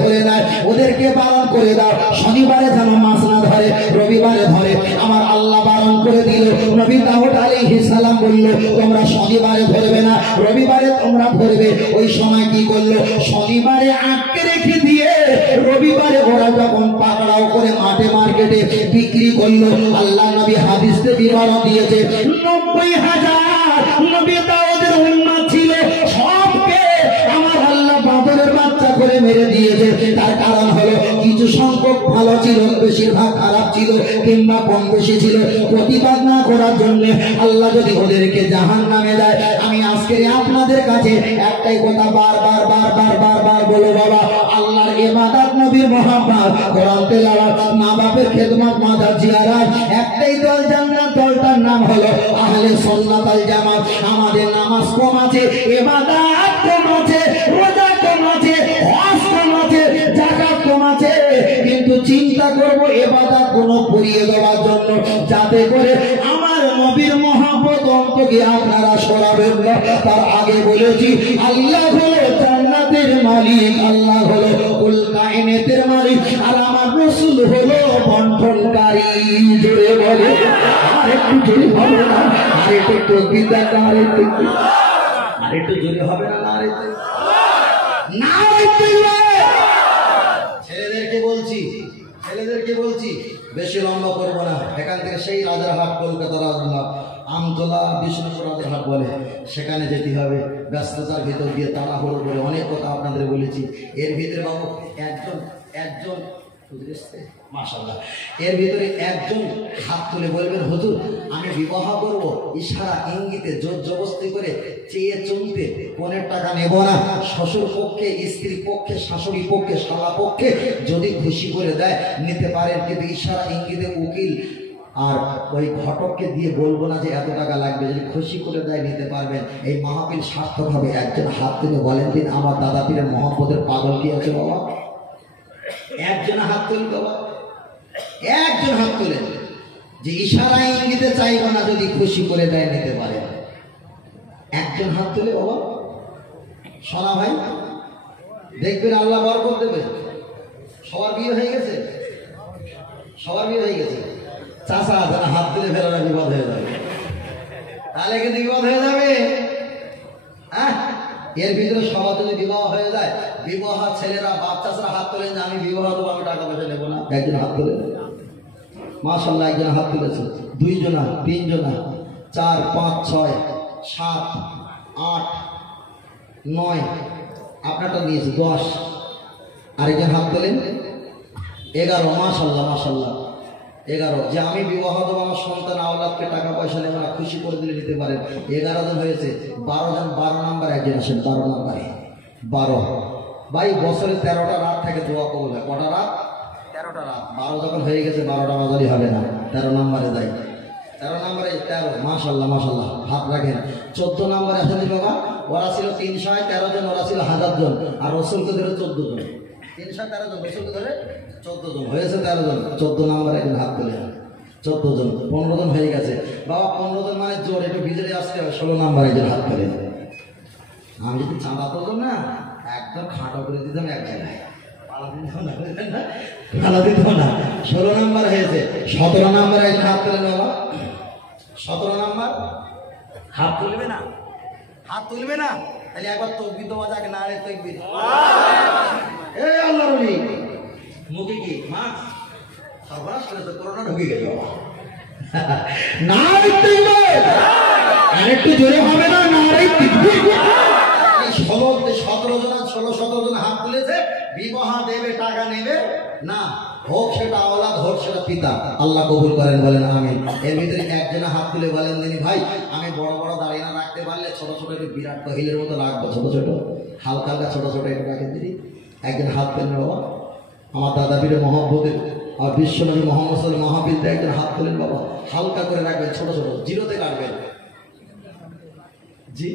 ওদেরকে বারণ করে দাও, শনিবারে যেন মাছ না ধরে, রবিবারে ধরে। আমার আল্লাহ বারণ করে দিল। নবী দাউদ আলাইহিস সালাম বলল, তোমরা শনিবারে ধরবে না, রবিবারে তোমরা ধরবে। ওই সময় কি করলো, শনিবারে আটকে রেখে দিয়ে রবিবারে ওরা যখন পাকড়াও করে মাঠে মার্কেটে বিক্রি করলো। আল্লাহ নবী হাদিসে বিবরণ দিয়েছে, 90,000 নবী দাউদের উম্মত ছিল, সবকে আমার আল্লাহ বাদরের বাচ্চা করে মেরে দিয়েছে। তার কারণ হলো কিছু সংখ্যক ভালো ছিল, বেশিরভাগ খারাপ ছিল, কিংবা কম বেশি ছিল। প্রতিবাদ না করার জন্য আল্লাহ যদি ওদেরকে জাহান্নামে দেয়। আমি আজকে আপনাদের কাছে একটাই কথা বারবার বলো, বাবা, আল্লাহর ইবাদত, নবীর মুহাব্বত, কোরআন তেলাওয়াত, মা বাপের খেদমত, মাদার জিয়ারত, একটাই দল জান্নাত, দলটার নাম হলো আহলে সুন্নাত ওয়াল জামাত। আমাদের নামাজ কম আছে, ইবাদত কম আছে, রোজা কম আছে, হজ কম আছে, যাকাত কম আছে, কিন্তু চিন্তা করব ইবাদত গুলো পুরিয়ে দেওয়ার জন্য, যাতে করে আমার নবীর মুহাব্বত অন্তকে আপনারা সরাবেন না। তার আগে বলেছি, আল্লাহ হলো জান্নাতের মালিক, আল্লাহ হলো কুল কায়নাতের মালিক, আর আমার রাসূল হলো বন্টনকারী। জোরে বলে, আর একটু জোরে হবে না? আর একটু বিদাত, আর একটু জোরে হবে না? ছেলেদেরকে বলছি বেশি লম্বা করবো না। এখান থেকে সেই রাজারহাট, কলকাতা রাজারহাট, আমতলা, বিষ্ণুপুর রাজারহাট বলে, সেখানে যেতে হবে। ব্যস্ততার ভিতর দিয়ে তাড়াহুড়ো করে অনেক কথা আপনাদের বলেছি। এর ভিতরে বাবু একজন মাশাআল্লাহ, এর ভিতরে একজন হাত তুলে বলবেন, হুজুর আমি বিবাহ করব, ইশারা ইঙ্গিতে জোর জবরদস্তি করে চেয়ে চলতে 15 টাকা নেব না। শ্বশুর পক্ষে, স্ত্রী পক্ষে, শাশুড়ি পক্ষে, শালা পক্ষে যদি খুশি করে দেয় নিতে পারেন, কিন্তু ইশারা ইঙ্গিতে উকিল আর ওই ঘটককে দিয়ে বলবো না যে এত টাকা লাগবে। যদি খুশি করে দেয় নিতে পারবেন। এই মাহফিল সার্থক হবে। একজন হাত তুলে বলেন দিন, আমার দাদা পীরের মহব্বতের পাগল কি আছে বাবা? একজন হাত তুলে বাবা, একজন হাত তুলে যে ইশারা ইঙ্গিতে চাইবো না, যদি খুশি করে দেয় নিতে পারে। একজন হাত তুলে বাবা, সোনা ভাই, দেখবেন আল্লাহ বরকত দেবে। সবার বিয়ে হয়ে গেছে, সবার বিয়ে হয়ে গেছে। চাষা যারা হাত তুলে ফেলার বিপদ হয়ে যাবে, তাহলে কিন্তু বিপদ হয়ে যাবে। হ্যাঁ, এর ভিতরে সবার যদি বিবাহ হয়ে যায়, বিবাহ ছেলেরা বাচ্চারা হাত তোলেন যে আমি বিবাহ দেবো, আমি টাকা পয়সা নেবো না। একজন হাত তুলে, মাশাআল্লাহ, একজন হাত তুলেছে, 2 জনা, 3 জনা, 4, 5, 6, 7, 8, 9, আপনারটা নিয়েছে 10। আরেকজন হাত তোলেন 11। মাশাআল্লাহ মাশাআল্লাহ, 11 যে আমি বিবাহ দেবো, আমার সন্তান আওলাদকে টাকা পয়সা নেবো না, খুশি করে দিলে নিতে পারেন। 11 জন হয়েছে। 12 জন, 12 নাম্বার একজন আসেন, 12 নাম্বারে 12। ভাই বছরে 13টা রাত থেকে দোয়া কবুল হয়। কটা রাত? 13টা রাত। 12 যখন হয়ে গেছে, 12টা বাজারই হবে না, 13 নাম্বারে যাই। 13 নাম্বারে 13, মাশাআল্লাহ মাশাআল্লাহ, হাত রাখেন। 14 নাম্বারে আসেন বাবা, ওরা ছিল 313 জন, ওরা ছিল 1000 জন, আর রসুলকে ধরে 14 জন। 313 জন, রসুলকে ধরে 14 জন, হয়েছে 13 জন। 14 নাম্বারে একজন হাত তুলে, 14 জন, 15 জন হয়ে গেছে বাবা। 15 জন মানে জোর, একটু ভিতরে আসতে হবে। 16 নাম্বারে একজন হাত তুলে। আমি যদি চাঁদা তুলতাম না, একদম খাটো করে দিতাম এক জায়গায়, পালা দিতাম না। 16 নাম্বার হয়েছে। 17 নাম্বারে একজন হাত তুলে বাবা। 17 নাম্বার হাত তুলবে না, হাত তুলবে না। তাহলে একবার তকবির দেওয়া যাক, না রে তকবির। এই আল্লাহর ওলি মুখে কি মাস্ক সর্বনাশ করে তো করোনা ঢুকে গেল। না রে তকবির, আরেকটু জোরে হবে না? না রে তকবির। এই 17 জন 16-17 জন হাত তুলেছে, বিবাহ দেবে টাকা নেবে না, হোক সেটা আওলাদ হোক সেটা পিতা, আল্লাহ কবুল করেন, বলেন আমিন। এর ভিতরে একজনে হাত তুলে বলেন দিনি ভাই আমি বড় বড় দাড়ি না রাখতে পারলে ছোট ছোট একটু বিরাট কোহলির মতো রাখবো, ছোট ছোট হালকা হালকা ছোট ছোট একটু রাখেন দিদি। একজন হাত তুলেন বাবা, আমার দাদা পীরের মহব্বতের আর বিশ্বনবী মোহাম্মদ সাল্লাল্লাহু আলাইহি মহাবীর একজন হাত তুলেন বাবা, হালকা করে রাখবেন, ছোট ছোট জিরোতে কাটবেন। জি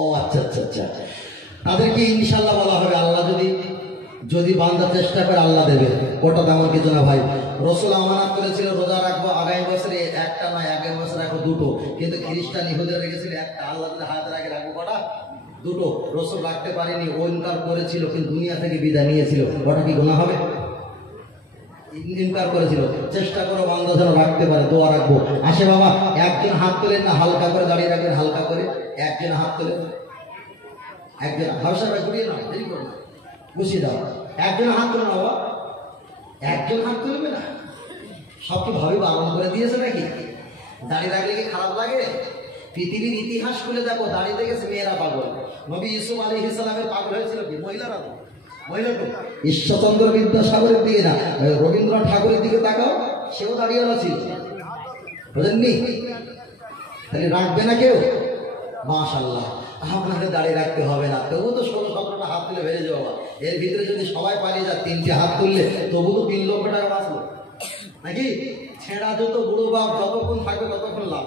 ও আচ্ছা আচ্ছা আচ্ছা, তাদেরকে ইনশাল্লাহ বলা হবে আল্লাহ যদি বান্দার চেষ্টা করে আল্লাহ দেবে, ওটা তেমন কিছু না ভাই। রসুল আমানত করেছিল রোজা রাখবো আগামী বছরে একটা নয়, আগামী বছর রাখবো দুটো, কিন্তু খ্রিস্টান ইহুদিরা রেখেছিল একটা, আল্লাহ হায়াতের আগে রাখবো কটা? দুটো। রসুল রাখতে পারেনি, ইনকার করেছিল, কিন্তু দুনিয়া থেকে বিদায় নিয়েছিল, ওটা কি গুনাহ হবে? ইনকার করেছিল। চেষ্টা করো বান্দা যেন রাখতে পারে, দোয়া রাখবো। আসে বাবা, একজন হাত তোলেন না, হালকা করে দাঁড়িয়ে রাখবেন, হালকা করে একজন হাত তোলেন, একজন হাউসা ঘুরিয়ে না, দেরি করো না, বসিয়ে দাও। একজন হাত তোলেন বাবা, একজন হাত তুলবে না, সব কি ভাবে বারণ করে দিয়েছে নাকি? দাঁড়িয়ে রাখলে কি খারাপ লাগে? পৃথিবীর ইতিহাস খুলে দেখো, দাঁড়িয়ে দেখেছে মেয়েরা পাগল। নবী ইউসুফ আলাইহিস সালামের পাগল হয়েছিল কি? মহিলারা তো। ঈশ্বরচন্দ্র বিদ্যাসাগরের দিকে না, রবীন্দ্রনাথ ঠাকুরের দিকে তাকাও, সেও দাঁড়িয়ে ছিল, বুঝেননি? তাহলে রাখবে না কেউ? মাশাআল্লাহ, আপনাদের দাঁড়িয়ে রাখতে হবে না, তবু তো 16-17টা হাত তুলে বেড়ে যাওয়া। এর ভিতরে যদি সবাই পালিয়ে যায়, 3টে হাত তুললে তবু তো 3 লক্ষ টাকা বাঁচলো নাকি? ছেঁড়া জুতো বুড়ো বাপ যতক্ষণ থাকবে ততক্ষণ লাভ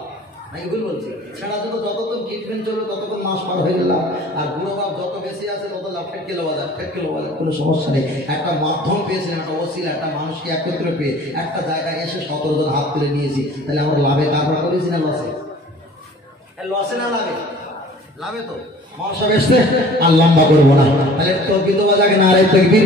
নাকি? ভুল বলছি? ছেঁড়া জুতো যতক্ষণ ট্রিটমেন্ট চলবে ততক্ষণ মাস পার হয়ে গেলাম, আর বুড়ো বাপ যত বেশি আছে তত লাভ। ফেটকেলো বাজার কোনো সমস্যা নেই। একটা মাধ্যম পেয়েছিলাম, একটা ওসিলা, একটা মানুষকে একত্রে পেয়ে একটা জায়গায় এসে 17 জন হাত তুলে নিয়েছি, তাহলে আমরা লাভে কারবার করেছি না লসে? লসে না লাভে? লাভে তো। মহাসব এসছে আর লম্বা করবো না, তাহলে তো কিন্তু বাজাকে না রে তকবীর।